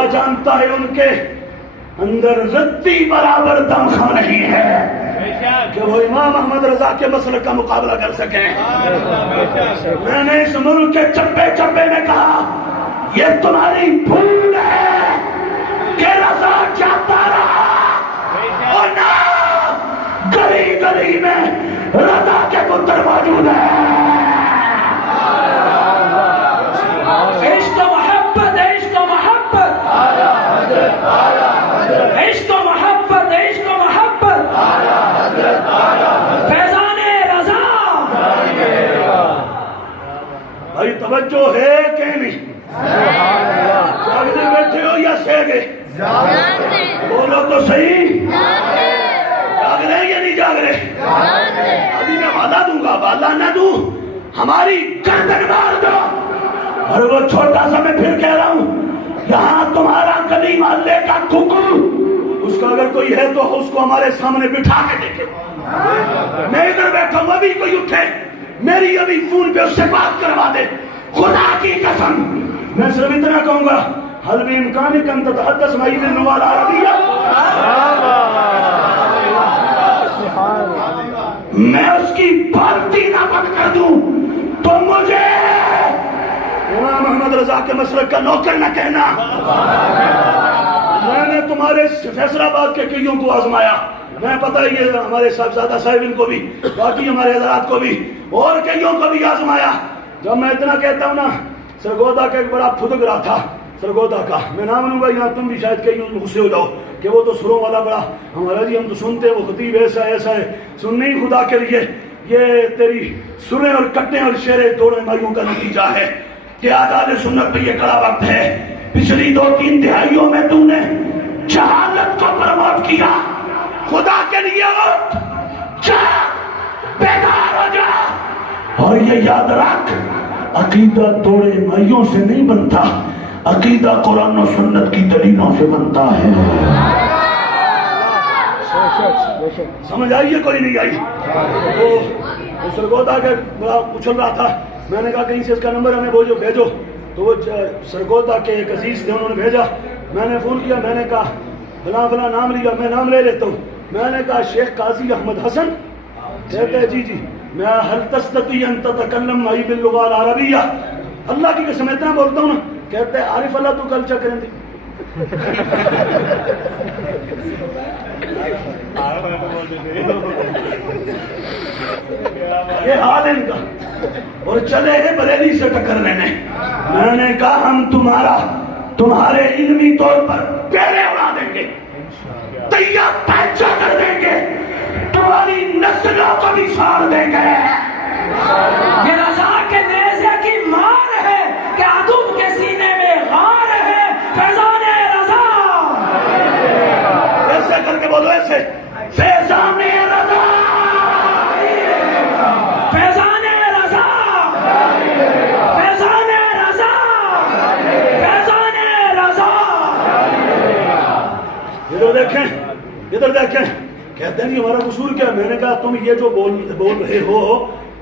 خدا جانتا ہے ان کے اندر رتی برابر دمخم نہیں ہے کہ وہ امام احمد رضا کے مسلک کا مقابلہ کر سکیں. میں نے اس ملک کے چپے چپے میں کہا یہ تمہاری بھول ہے کہ رضا چاہتا رہا اور نہ گلی گلی میں رضا کے پتر موجود ہیں. عشق و محبت عشق و محبت عشق و محبت عشق و محبت فیضان رضا. بھائی توجہ ہے کہ نہیں؟ جاگتے بیٹھے ہو یا سہ گئے؟ بولو تو صحیح. جاگ رہے یا نہیں جاگ رہے؟ ابھی میں وعدہ دوں گا، وعدہ نہ دوں ہماری گردن مار دو. اور وہ چھوٹا سا میں پھر کہہ رہا ہوں، یہاں تمہارا گلی محلے کا ککڑ، اس کا اگر کوئی ہے تو اس کو ہمارے سامنے بٹھا کے دیکھے. میں ادھر بیٹھا ہوں، ابھی کوئی اٹھے میری ابھی فون پہ اس سے بات کروا دے. خدا کی قسم میں صرف اتنا کہوں گا، حل بامکانک ان تتحدث معی باللغة العربية. میں اس کی بھرتی نہ بند کر دوں تو مجھے امام احمد رضا کے مسلک کا نوکر نہ کہنا. میں نے تمہارے فیصل آباد کے کئیوں کو آزمایا، میں پتہ ہے یہ ہمارے صاحبزادہ صاحبین کو بھی، باقی ہمارے حضرات کو بھی اور کئیوں کو بھی آزمایا. جب میں اتنا کہتا ہوں نا، سرگودا کا ایک بڑا پھدگرا تھا، سرگودا کا میں نام لوں گا، یہاں تم بھی شاید کئی غصے ہو جاؤ کہ وہ تو سروں والا بڑا ہمارا جی، ہم تو سنتے وہ خطیب ایسا ایسا ہے. سننے ہی خدا کے لیے یہ تیری سریں اور کٹیں اور شیریں دوڑیں مائیوں کا نتیجہ ہے کہ آزاد سنت پہ یہ کڑا وقت ہے. پچھلی 2-3 دہائیوں میں تو نے جہالت کو پروموٹ کیا. خدا کے لیے اٹھ جا، بیدار ہو جا اور یہ یاد رکھ، عقیدہ توڑے مائیوں سے نہیں بنتا، عقیدہ قرآن و سنت کی دلیلوں سے بنتا ہے. سمجھ آئیے کوئی نہیں آئی؟ وہ سرگودا کے بڑا اچھل رہا تھا، میں نے کہا کہیں سے اس کا نمبر ہمیں بھیجو. تو وہ سرگودا کے ایک عزیز تھے، انہوں نے بھیجا. میں نے فون کیا، میں نے کہا فلاں فلاں نام لیا، میں نام لے لیتا ہوں. میں نے کہا شیخ قاضی احمد حسن. کہتے ہیں جی میں هل تستطيع ان تتكلم معي باللغة العربية. اللہ کی قسم اتنا بولتا ہوں نا. کہتے ہیں عارف اللہ تو کلچا کریں دی. یہ حال ہے ان کا، اور چلے ہیں بریلی سے ٹکر لینے. میں نے کہا ہم تمہارے علمی طور پر پیرے اڑا دیں گے، تیار پہچا کر دیں گے، تمہاری نسلوں کو بھی ساڑ دیں گے. یہ رضا کے نیزے کی مار ہے کہ عدو کے سینے میں غار ہے. فیضان رضا ایسے کر کے بولو، ایسے فیضان رضا، فیضان رضا، فیضان رضا، فیضان رضا. ادھر دیکھیں، ادھر دیکھیں. کہتے ہیں ہمارا قصور کیا؟ میں نے کہا تم یہ جو بول رہے ہو،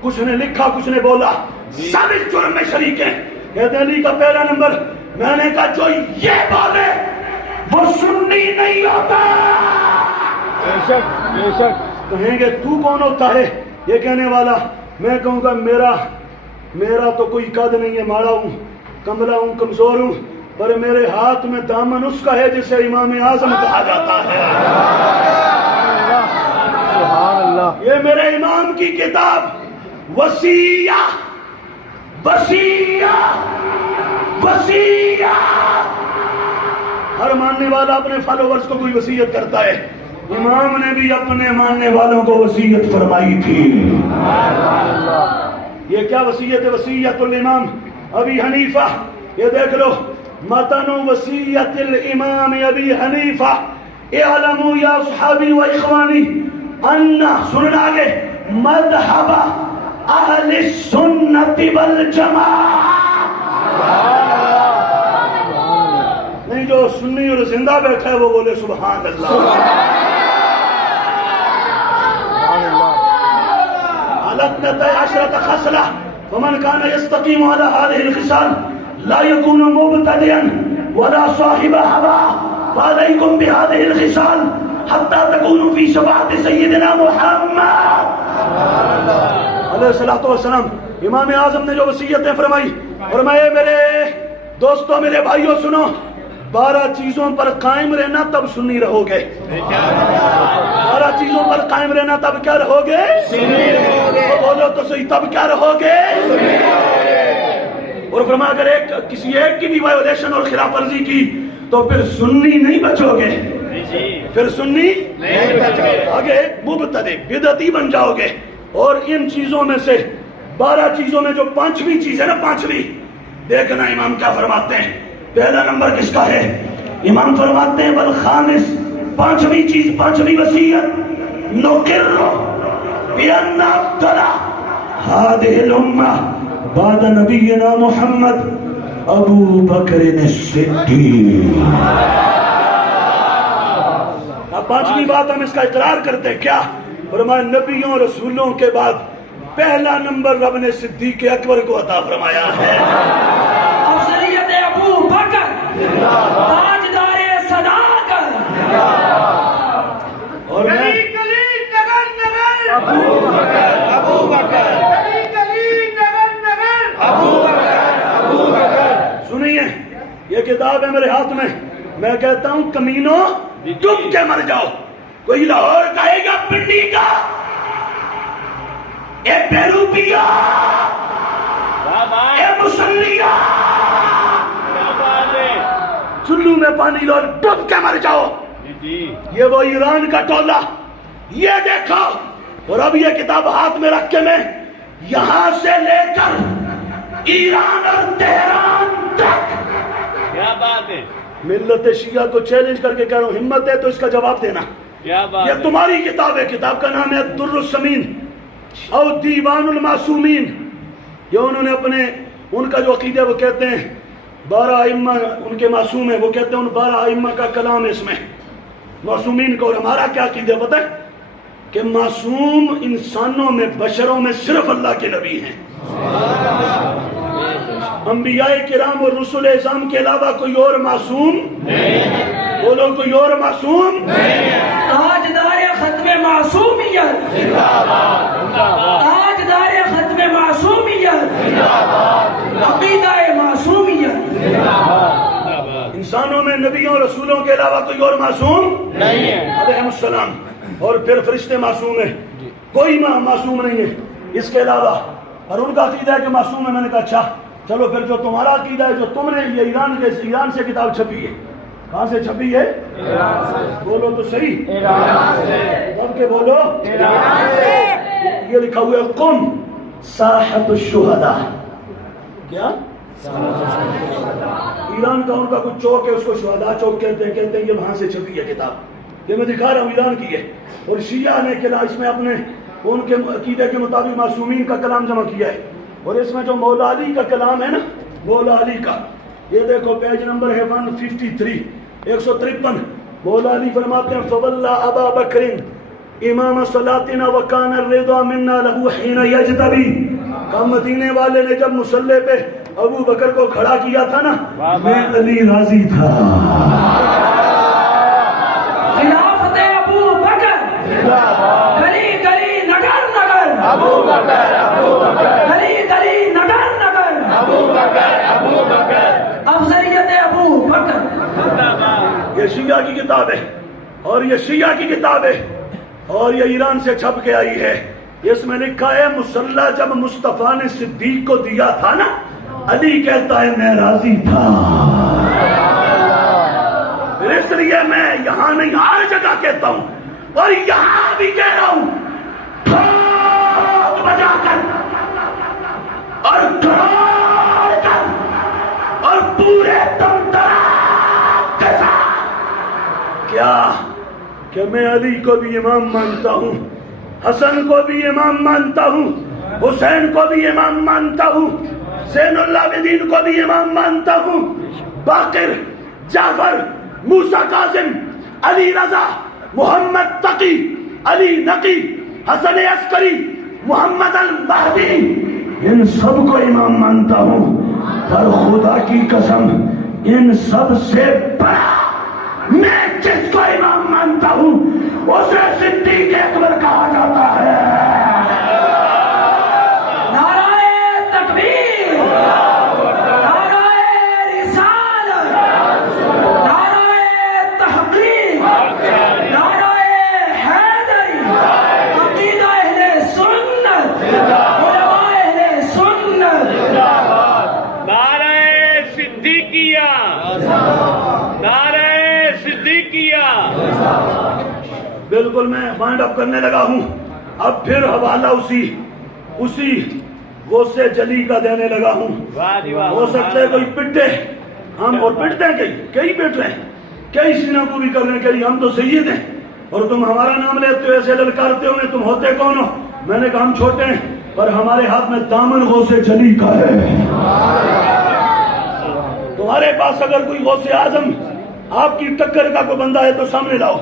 کچھ نے لکھا کچھ نے بولا، سب اس جرم میں شریک ہیں. کہتے ہیں علی کا پہلا نمبر. میں نے کہا جو یہ بولے وہ سنی نہیں ہوتا. کہیں گے تو کون ہوتا ہے یہ کہنے والا؟ میں کہوں گا میرا تو کوئی قد نہیں ہے، ماڑا ہوں، کملا ہوں، کمزور ہوں، پر میرے ہاتھ میں دامن اس کا ہے جسے امام اعظم کہا جاتا ہے. یہ میرے امام کی کتاب وصیہ ہر ماننے والا اپنے فالوورز کو کوئی وصیت کرتا ہے. امام نے بھی اپنے ماننے والوں کو وصیت فرمائی تھی. یہ کیا وصیت ہے؟ وصیت الامام ابی حنیفہ. یہ دیکھ لو، متن وصیت الامام ابی حنیفہ. اعلموا یا اصحابی و اخوانی ان، سننا آگے، مذہب اہل السنت والجماعہ. نہیں جو سنی اور زندہ بیٹھا ہے وہ بولے سبحان اللہ. الاثنتا عشرة خصلة فمن كان يستقيم على هذه الخصال لا يكون مبتدئا ولا صاحب هوى فعليكم بهذه الخصال حتى تكونوا في شفاعة سيدنا محمد علیہ الصلوۃ والسلام. امام اعظم نے جو وصیتیں فرمائی، فرمائے میرے دوستوں، میرے بھائیوں، سنو، 12 چیزوں پر قائم رہنا تب سنی رہو گے. 12 چیزوں پر قائم رہنا تب کیا رہو گے؟ سنی رہو گے. بولو تو صحیح، تب کیا رہو گے؟ سنی رہو گے. اور فرمایا اگر کسی ایک کی بھی وائیولیشن اور خلاف ورزی کی تو پھر سنی نہیں بچو گے، پھر سنی نہیں بچو گے، آگے مبتدی بدعتی بن جاؤ گے. اور ان چیزوں میں سے 12 چیزوں میں جو 5ویں چیز ہے نا، 5ویں، دیکھنا امام کیا فرماتے ہیں. پہلا نمبر کس کا ہے؟ امام فرماتے ہیں والخامس، 5ویں چیز، 5ویں وصیت، نقر بأن افضل هذه الامة بعد نبینا محمد ابو بکر الصدیق. اب 5ویں بات ہم اس کا اقرار کرتے ہیں، کیا فرمایا؟ نبیوں رسولوں کے بعد پہلا نمبر رب نے صدیق اکبر کو عطا فرمایا ہے. افضلیت ابو بکر، تاجدار صداقت. اور میں سنیے، یہ کتاب ہے میرے ہاتھ میں، میں کہتا ہوں کمینوں ڈوب کے مر جاؤ. کوئی لاہور کہے گا پنڈی کا، اے بیروپیا، اے مسلیا، چلو میں پانی لو، ڈوب کے مر جاؤ. یہ وہ ایران کا ٹولہ، یہ دیکھو. اور اب یہ کتاب ہاتھ میں رکھ کے میں یہاں سے لے کر ایران اور تہران تک کیا بات ہے، ملت شیعہ کو چیلنج کر کے کہہ رہا ہوں، ہمت ہے تو اس کا جواب دینا. کیا بات یہ ہے. تمہاری کتاب ہے، کتاب کا نام ہے در السمین او دیوان المعصومین. یہ انہوں نے اپنے ان کا جو عقیدہ وہ کہتے ہیں 12 ائمہ ان کے معصوم ہیں، وہ کہتے ہیں ان 12 ائمہ کا کلام ہے اس میں، معصومین کو. اور ہمارا کیا عقیدہ پتہ ہے کہ معصوم انسانوں میں، بشروں میں صرف اللہ کے نبی ہیں. انبیاء کرام اور رسول اعظام کے علاوہ کوئی اور معصوم نہیں. بولو کوئی اور معصوم نہیں. تاجدار ختم معصومیت، تاجدار ختم معصومیت، عقیدہ معصومیت. انسانوں میں نبیوں اور رسولوں کے علاوہ کوئی اور معصوم نہیں ہے علیہ السلام. اور پھر فرشتے معصوم ہیں، کوئی معصوم نہیں ہے اس کے علاوہ. اور ان کا عقیدہ ہے کہ معصوم ہے. میں نے کہا اچھا چلو پھر جو تمہارا عقیدہ ہے، جو تم نے یہ ایران سے کتاب چھپی ہے، کہاں سے چھپی ہے؟ ایران سے. بولو تو صحیح، ایران سے. سب کے بولو ایران سے. یہ لکھا ہوا ہے قم ساحت الشہداء. کیا؟ ایران کا ان کا کچھ چوک ہے، اس کو شہداء چوک کہتے ہیں یہ وہاں سے چھپی ہے کتاب. یہ میں دکھا رہا ہوں ایران کی ہے. اور شیعہ نے اس میں اپنے ان کے عقیدے کے مطابق معصومین کا کلام جمع کیا ہے. اور اس میں جو مولا علی کا کلام ہے نا، مولا علی کا، یہ دیکھو پیج نمبر ہے 153، 153. مولا علی فرماتے ہیں فواللہ ابا بکر امام صلاتنا وکان الرضا منا له حين یجتبی. کہ مدینے والے نے جب مصلی پہ ابو بکر کو کھڑا کیا تھا نا، میں علی راضی تھا. خلافت ابو بکر، گلی گلی نگر نگر، ابو بکر، ابو بکر، گلی گلی نگر نگر، ابو بکر، ابو بکر. افضلیت ابو بکر. یہ شیعہ کی کتاب ہے، اور یہ شیعہ کی کتاب ہے، اور یہ ایران سے چھپ کے آئی ہے. اس میں لکھا ہے مصلی جب مصطفیٰ نے صدیق کو دیا تھا نا، علی کہتا ہے میں راضی تھا. اس لیے میں یہاں نہیں ہر جگہ کہتا ہوں، اور یہاں بھی کہہ رہا ہوں، ٹھوک بجا کر اور ٹھوڑ کر اور پورے دم دراز کے ساتھ کیا کہ میں علی کو بھی امام مانتا ہوں، حسن کو بھی امام مانتا ہوں، حسین کو بھی امام مانتا ہوں، زین العابدین کو بھی امام مانتا ہوں، باقر، جعفر، موسیٰ کاظم، علی رضا، محمد تقی، علی نقی، حسن عسکری، محمد المہدی، ان سب کو امام مانتا ہوں. پر خدا کی قسم ان سب سے بڑا میں جس کو امام مانتا ہوں اسے صدیق اکبر کہا جاتا ہے. نعرہ تکبیر، نعرہ رسالت، نعرہ تحقیق، نعرہ حیدری، عقیدہ اہل سنت، علماء اہل سنت. نعرہ صدیقیہ، نعرہ صدیقیہ. بالکل میں وائنڈ اپ کرنے لگا ہوں. اب پھر حوالہ اسی غوث جلی کا دینے لگا ہوں. واہ جی واہ. ہو سکتا ہے کوئی پٹے ہم، اور پٹتے ہیں کئی پٹ رہے ہیں، کئی سینہ کو بھی کر رہے ہیں، کئی ہم تو سید ہیں اور تم ہمارا نام لیتے ہو ایسے للکارتے ہو. تم ہوتے کون ہو؟ میں نے کہا ہم چھوٹے ہیں پر ہمارے ہاتھ میں دامن غوث جلی کا ہے. تمہارے پاس اگر کوئی غوث اعظم آپ کی ٹکر کا کوئی بندہ ہے تو سامنے لاؤ.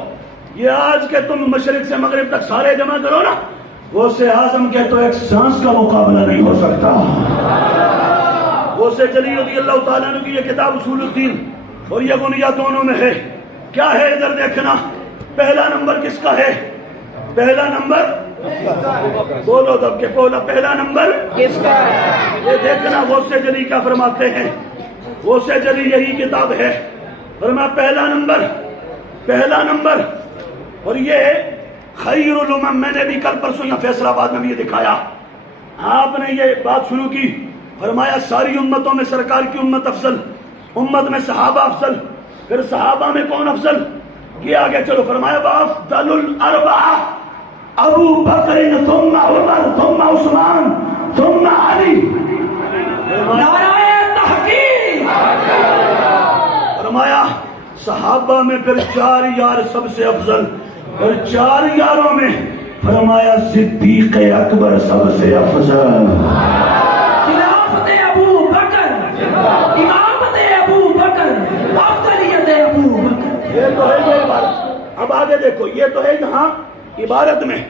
یہ آج کے تم مشرق سے مغرب تک سارے جمع کرو نا، غوث اعظم کے تو ایک سانس کا مقابلہ نہیں ہو سکتا. غوث جلی رضی اللہ تعالیٰ عنہ کی یہ کتاب اصول الدین اور یہ بنیاد دونوں میں ہے. کیا ہے ادھر دیکھنا. پہلا نمبر کس کا ہے؟ پہلا نمبر بولو دب کے بولا. پہلا نمبر کس کا ہے؟ یہ دیکھنا غوث جلی کیا فرماتے ہیں. غوث جلی یہی کتاب ہے. فرمایا پہلا نمبر اور یہ خیر الامم. میں نے بھی کل پرسوں یا فیصلہ آباد میں بھی یہ دکھایا. آپ نے یہ بات شروع کی، فرمایا ساری امتوں میں سرکار کی امت افضل، امت میں صحابہ افضل، پھر صحابہ میں کون افضل؟ یہ آگے چلو. فرمایا وافضل الاربعہ ابو بکر ثم عمر ثم عثمان ثم علی. نعرہ تحقیق. فرمایا صحابہ میں پھر 4 یار سب سے افضل، اور 4 یاروں میں فرمایا صدیق اکبر سب سے افضل. خلافت ابو بکر، امامت ابو بکر، افضلیت ابو بکر. یہ تو ہے یہ عبارت. اب آگے دیکھو، یہ تو ہے یہاں عبارت میں.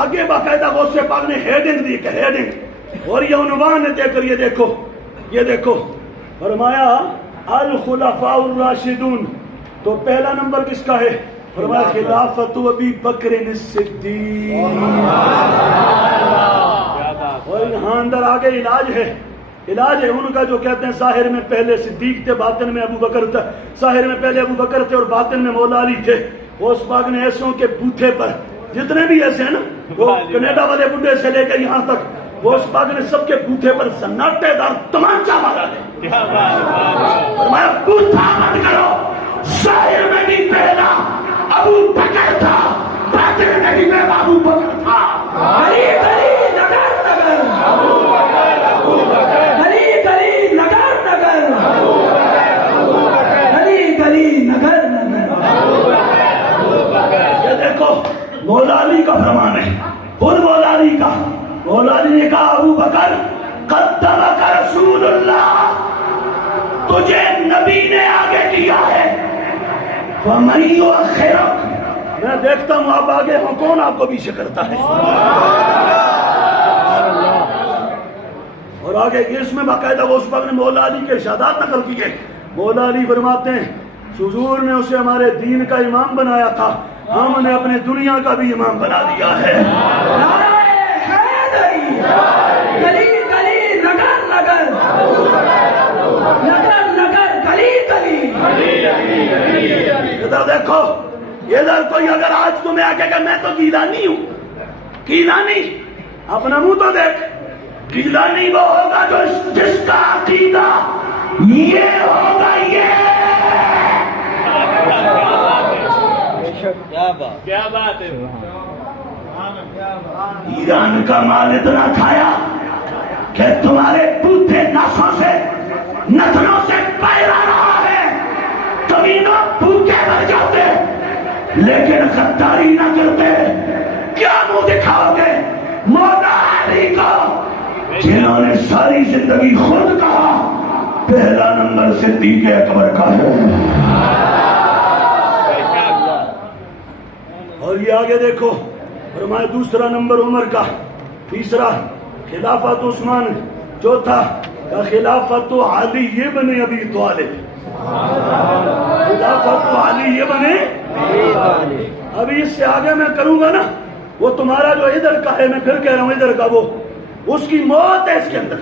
آگے باقاعدہ غوث پاک نے ہیڈنگ دی کہ ہیڈنگ، اور یہ عنوان ہے. دے کر یہ دیکھو فرمایا الخلفاء الراشدون. تو پہلا نمبر کس کا ہے؟ فرمایا خلافت ابی بکر الصدیق. اور یہاں اندر آگے علاج ہے ان کا جو کہتے ہیں ظاہر میں پہلے صدیق تھے، باطن میں ابو بکر تھا. ظاہر میں پہلے ابو بکر تھے اور باطن میں مولا علی تھے. غوث پاک نے ایسوں کے بوتھے پر جتنے بھی ایسے ہیں نا، وہ کینیڈا والے بڈھے سے لے کے یہاں تک، غوث پاک نے سب کے بوتھے پر سناٹے دار تمانچہ مارا ہے. فرمایا بوتھا بند کرو. ظاہر میں بھی پہلا ابو بکر تھا، باطن میں بھی پہلا ابو بکر تھا. گلی گلی نگر نگر، گلی گلی نگر نگر، گلی گلی نگر نگر. یہ دیکھو مولا علی کا فرمان ہے، خود مولا علی کا. مولا علی نے کہا ابو بکر قدمک رسول اللہ، تجھے نبی نے آگے کیا ہے. وَمَن يُؤَخِّرُكَ، میں دیکھتا ہوں آپ آگے ہوں کون آپ کو پیچھے کرتا ہے. اور آگے اس میں باقاعدہ غوث پاک نے مولا علی کے ارشادات نقل کیے. مولا علی فرماتے ہیں حضور نے اسے ہمارے دین کا امام بنایا تھا، ہم نے اپنے دنیا کا بھی امام بنا دیا ہے. نعرہ حیدری، گلی گلی نگر نگر، نگر نگر گلی گلی. ادھر دیکھو، ادھر کوئی اگر آج تمہیں آ کے کہ میں تو گیلانی ہوں، گیلانی اپنا منہ تو دیکھ. گیلانی وہ ہوگا جو جس کا عقیدہ یہ ہوگا. یہ کیا بات ہے. ایران کا مال اتنا کھایا کہ تمہارے بوتھے نسوں سے نتنوں سے پیرا رہا ہے. کمینوں بھوکے مر جاتے لیکن غداری نہ کرتے. کیا منہ دکھاؤ گے مولا علی کو جنہوں نے ساری زندگی خود کہا پہلا نمبر صدیق اکبر کا ہے. اور یہ آگے دیکھو فرمایا دوسرا نمبر عمر کا، تیسرا خلافت عثمان، چوتھا خلافت علی ابن ابی طالب. خلافت علی یہ بنے. ابھی اس سے آگے میں کروں گا نا وہ تمہارا جو ادھر کا ہے, میں پھر کہہ رہا ہوں ادھر کا, وہ اس کی موت ہے اس کے اندر,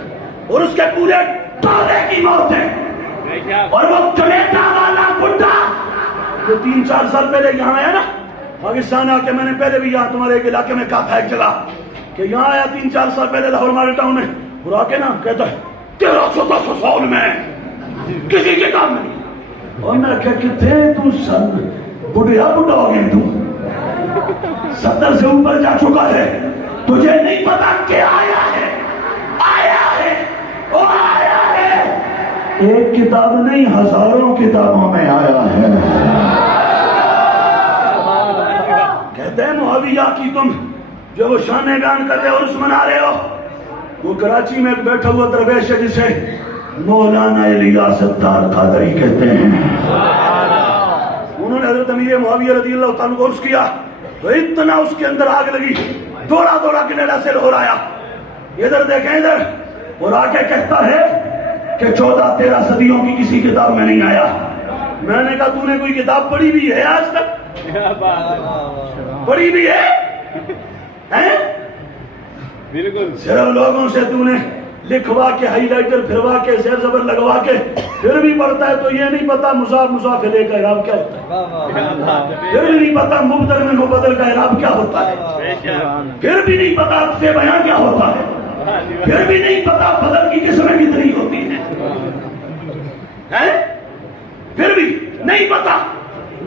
اور اس کے پورے ٹولے کی موت ہے. اور وہ چلیٹا والا بڈھا جو 3-4 سال پہلے یہاں آیا نا پاکستان آ کے, میں نے پہلے بھی یہاں تمہارے ایک علاقے میں کہا تھا ایک جگہ کہ یہاں آیا 3-4 سال پہلے لاہور ماڈل ٹاؤن میں, اور آ کے نا کہتا ہے 1300 سال میں کسی کے کام میں نہیں. اور میں کہا کتنے تو سن بڈھیا بڈھا ہو گئے, تو 70 سے اوپر جا چکا ہے, تجھے نہیں پتا کہ آیا ہے وہ آیا ہے. ایک کتاب نہیں ہزاروں کتابوں میں آیا ہے. کہتے ہیں معاویہ کی تم جو وہ شان بیان کر رہے ہو اور اس منا رہے ہو, وہ کراچی میں ایک بیٹھا ہوا درویش ہے جسے مولانا الیاس الدار قادری کہتے ہیں. انہوں نے حضرت امیر معاویہ رضی اللہ تعالیٰ کو عرض کیا تو اتنا اس کے اندر آگ لگی, دوڑا کے نیڑا سے لہر آیا, ادھر دیکھیں ادھر, اور آگے کہتا ہے کہ 14-13 صدیوں کی کسی کتاب میں نہیں آیا. میں نے کہا تو نے کوئی کتاب پڑھی بھی ہے آج تک؟ پڑھی بھی ہے بالکل. صرف لوگوں سے تو نے لکھوا کے ہائی لائٹر پھروا کے زیر زبر لگوا کے پھر بھی پڑھتا ہے, تو یہ نہیں پتا مضاف الیہ کا اعراب کیا ہوتا ہے, پھر بھی نہیں پتا مبدل میں مبدل کا اعراب کیا ہوتا ہے, پھر بھی نہیں پتا عطف بیان کیا ہوتا ہے, پھر بھی نہیں پتا بدل کی قسمیں کتنی ہوتی ہیں, پھر بھی نہیں پتا.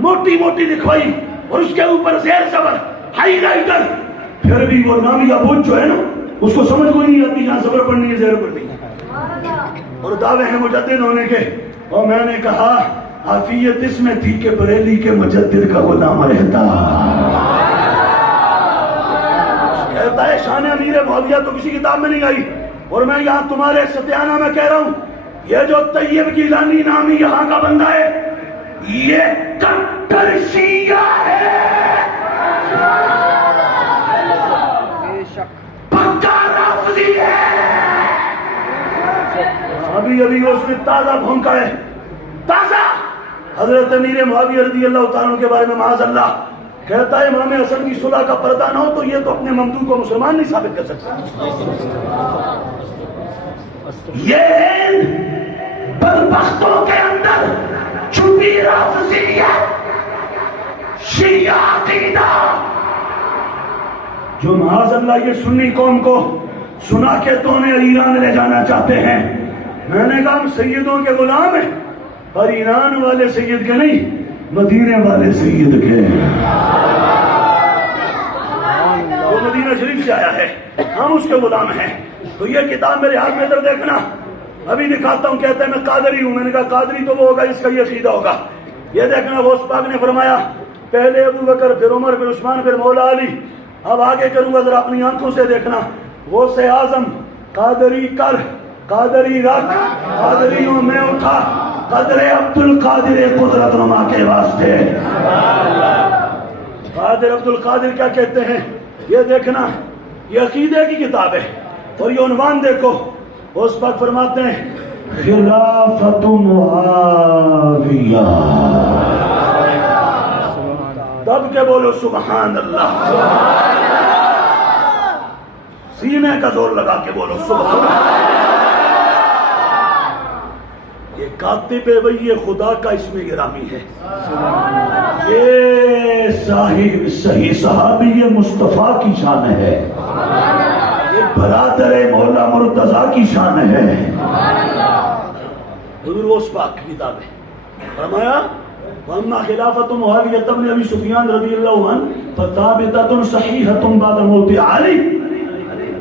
موٹی لکھوائی اور اس کے اوپر زیر زبر ہائی لائٹر, پھر بھی وہ نامی ابوج جو ہے نا اس کو سمجھ کوئی نہیں آتی جہاں زبر پڑھنی ہے زیر پڑھنی ہے, اور دعوے ہیں مجدد ہونے کے. اور میں نے کہا عافیت اس میں تھی کہ بریلی کے مجدد کا غلام رہتا. کہتا ہے شان امیر معاویہ تو کسی کتاب میں نہیں آئی, اور میں یہاں تمہارے ستیانہ میں کہہ رہا ہوں یہ جو طیب گیلانی نامی یہاں کا بندہ ہے یہ کٹر شیعہ ہے, پکا رافضی ہے. ابھی اس نے تازہ بھونکا ہے, تازہ حضرت امیر معاویہ رضی اللہ تعالیٰ کے بارے میں معاذ اللہ کہتا ہے امام حسن کی صلح کا پردہ نہ ہو تو یہ تو اپنے ممدوح کو مسلمان نہیں ثابت کر سکتا. یہ بدبختوں کے اندر چھپی رافضیت شیعہ عقیدہ جو معاذ اللہ یہ سنی قوم کو سنا کے تو انہیں ایران لے جانا چاہتے ہیں. میں نے کہا ہم سیدوں کے غلام ہیں, پر ایران والے سید کے نہیں, مدینے والے سید کے. وہ مدینہ شریف سے آیا ہے, ہم اس کے غلام ہیں. تو یہ کتاب میرے ہاتھ میں ادھر دیکھنا, ابھی دکھاتا ہوں. کہتا ہے میں قادری ہوں. میں نے کہا قادری تو وہ ہوگا اس کا یہ عقیدہ ہوگا. یہ دیکھنا غوث پاک نے فرمایا پہلے ابو بکر پھر عمر پھر عثمان پھر مولا علی. اب آگے کروں گا ذرا اپنی آنکھوں سے دیکھنا. غوث اعظم قادری کر, قادری رکھ, قادریوں میں اٹھا, قدر عبد القادر قدرت نما کے واسطے. قادر عبد القادر کیا کہتے ہیں یہ دیکھنا, یہ عقیدے کی کتاب ہے. اور یہ عنوان دیکھو, اس وقت فرماتے ہیں خلافت معاویہ. دب کے بولو سبحان اللہ, سینے کا زور لگا کے بولو سبحان اللہ. یہ کاتب وحی خدا کا اسم گرامی ہے, یہ صاحب صحیح صحابی مصطفیٰ کی شان ہے, یہ برادر مولا مرتضیٰ کی شان ہے. حضور غوث پاک کی کتاب ہے. فرمایا وَأَمَّا خِلَافَةُ مُعَاوِيَةَ بْنِ أَبِي سُفْيَانَ رضی اللہ عنہ فَثَابِتَةٌ صَحِيحَةٌ بَعْدَ مَوْتِ عَلِي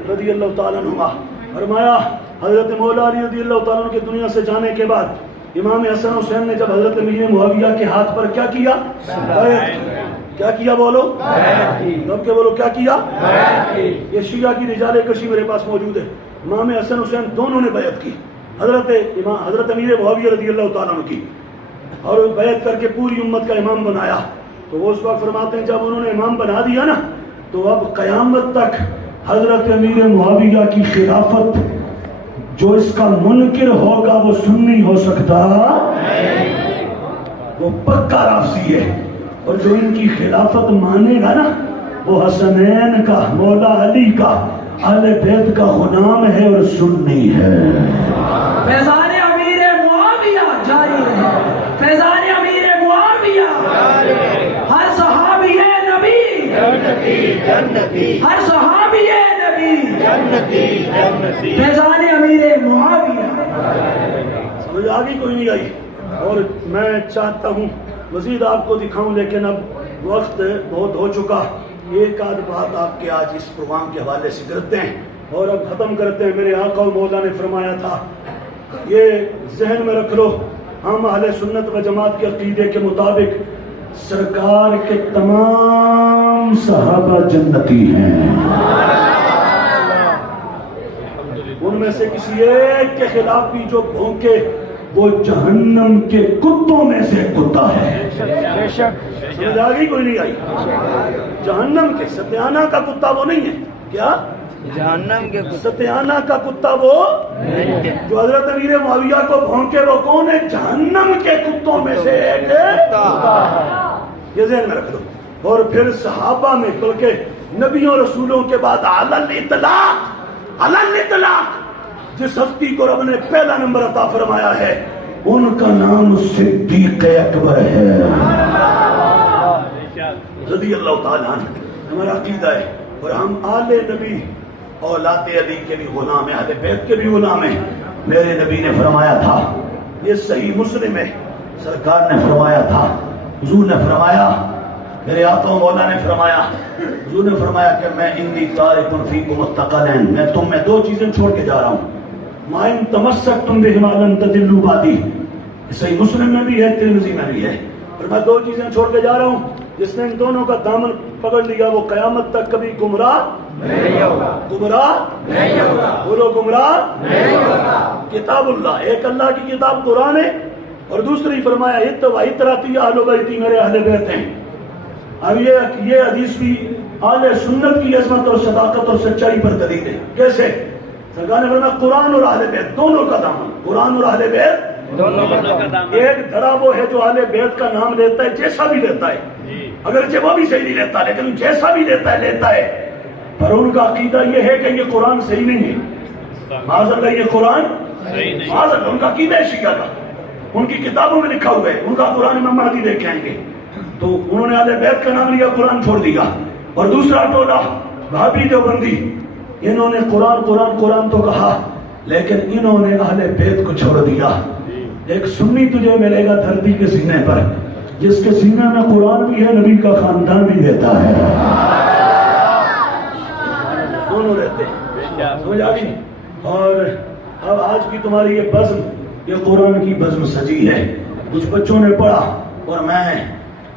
رضی اللہ تعالیٰ عنہ. فرمایا حضرت مولا علی رضی اللہ تعالیٰ عنہ کے دنیا سے جانے کے بعد امام حسن حسین نے جب حضرت امیر معاویہ کے ہاتھ پر کیا کیا, کیا کیا بولو, رب کے بولو کیا کیا. یہ شیعہ کی رجال کشی میرے پاس موجود ہے. امام حسن حسین دونوں نے بیعت کی حضرت امیر معاویہ رضی اللہ تعالیٰ عنہ کی, اور بیعت کر کے پوری امت کا امام بنایا. تو وہ اس وقت فرماتے ہیں جب انہوں نے امام بنا دیا نا تو اب قیامت تک حضرت امیر معاویہ کی خلافت جو اس کا منکر ہوگا وہ سنی ہو سکتا وہ پکا رافضی ہے، اور جو ان کی خلافت مانے گا نا وہ حسنین کا، مولا علی کا، اہل بیت کا غلام ہے اور سنی ہے۔ فیضان امیر معاویہ جاری رہے، فیضان امیر معاویہ، ہر صحابی نبی ہر صحابی نبی، فیضان امیر معاویہ۔ سمجھ آگے کوئی نہیں آئی؟ اور میں چاہتا ہوں مزید آپ کو دکھاؤں، لیکن اب وقت بہت ہو چکا۔ ایک آدھ بات آپ کے آج اس پروگرام کے حوالے سے کرتے ہیں اور اب ختم کرتے ہیں۔ میرے آقا و مولا نے فرمایا تھا، یہ ذہن میں رکھ لو، ہم اہل سنت و جماعت کے عقیدے کے مطابق سرکار کے تمام صحابہ جنتی ہیں، ان میں سے کسی ایک کے خلاف بھی جو بھونکے وہ جہنم کے کتوں میں سے کتا ہے۔ سمجھ آگئی کوئی نہیں آئی؟ جہنم کے ستیانہ کا کتا وہ نہیں ہے، کیا جہنم کے ستیانہ کا کتا وہ جو حضرت امیر معاویہ کو بھونکے وہ کون ہے؟ جہنم کے کتوں میں سے ایک ہے، یہ ذہن میں رکھ دو۔ اور پھر صحابہ میں، بلکہ نبیوں رسولوں کے بعد علی الاطلاق جس ہستی کو رب نے پہلا نمبر عطا فرمایا ہے ان کا نام صدیق اکبر ہے رضی اللہ تعالیٰ عنہ۔ ہمارا عقیدہ ہے، اور ہم آل نبی اولاد علی کے بھی غلام ہیں، اہل بیت کے بھی غلام ہیں۔ میرے نبی نے فرمایا تھا، یہ صحیح مسلم ہے، سرکار نے فرمایا تھا، حضور نے فرمایا، میرے آقا و مولا نے فرمایا، حضور نے فرمایا کہ میں انی تارک فیکم الثقلین، میں تم میں دو چیزیں چھوڑ کے جا رہا ہوں، ما ان تمسکتم بہما لن تضلوا بعدی، صحیح مسلم میں بھی ہے، ترمذی میں بھی ہے، اور میں دو چیزیں چھوڑ کے جا رہا ہوں، جس نے ان دونوں کا دامن پکڑ لیا وہ قیامت تک کبھی گمراہ نہیں ہوگا، گمراہ نہیں ہوگا، بولو گمراہ نہیں ہوگا۔ کتاب اللہ، ایک اللہ کی کتاب قرآن ہے، اور دوسری فرمایا اتراتی اہل بیتی، میرے اہل بیت ہیں۔ اب یہ حدیث بھی اہل سنت کی عظمت اور صداقت اور سچائی پر دلیل ہے۔ کیسے؟ سرکار نے فرمایا قرآن اور اہل بیت دونوں کا دامن، قرآن اور اہل بیت دونوں کا دامن۔ ایک دھڑا وہ ہے جو اہل بیت کا نام لیتا ہے، جیسا بھی لیتا ہے، اگرچہ وہ بھی صحیح نہیں لیتا لیکن جیسا بھی لیتا ہے لیتا ہے، پر ان کا عقیدہ یہ ہے کہ یہ قرآن صحیح نہیں ہے، معاذ اللہ یہ قرآن معاذ اللہ، ان کا عقیدہ ہے شیعہ کا، ان کی کتابوں میں لکھا ہوا ہے، ان کا قرآن امام مہدی لے کے آئیں گے، تو انہوں نے اہل بیت کا نام لیا، قرآن چھوڑ دیا۔ اور دوسرا ٹولہ وہابی دیوبندی، انہوں نے قرآن تو کہا لیکن انہوں نے اہل بیت کو چھوڑ دیا۔ ایک سنی تجھے ملے گا دھرتی کے سینے پر جس کے سینے میں قرآن بھی ہے، نبی کا خاندان بھی رہتا ہے، دونوں رہتے ہیں، سمجھ آ گئی؟ اور اب آج کی تمہاری یہ بزم، یہ قرآن کی بزم سجی ہے، کچھ بچوں نے پڑھا، اور میں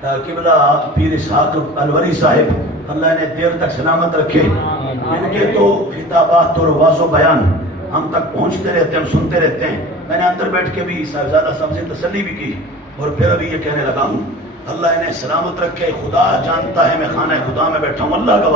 قبلہ پیر اسحاق الوری صاحب اللہ نے دیر تک سلامت رکھے، ان کے تو خطابات اور واضح و بیان ہم تک پہنچتے رہتے ہیں، ہم سنتے رہتے ہیں۔ میں نے اندر بیٹھ کے بھی صاحبزادہ صاحب سے تسلی بھی کی، اور پھر ابھی یہ کہنے لگا ہوں اللہ انہیں سلامت رکھے، خدا جانتا ہے میں خانہ خدا میں بیٹھا ہوں، اللہ گواہ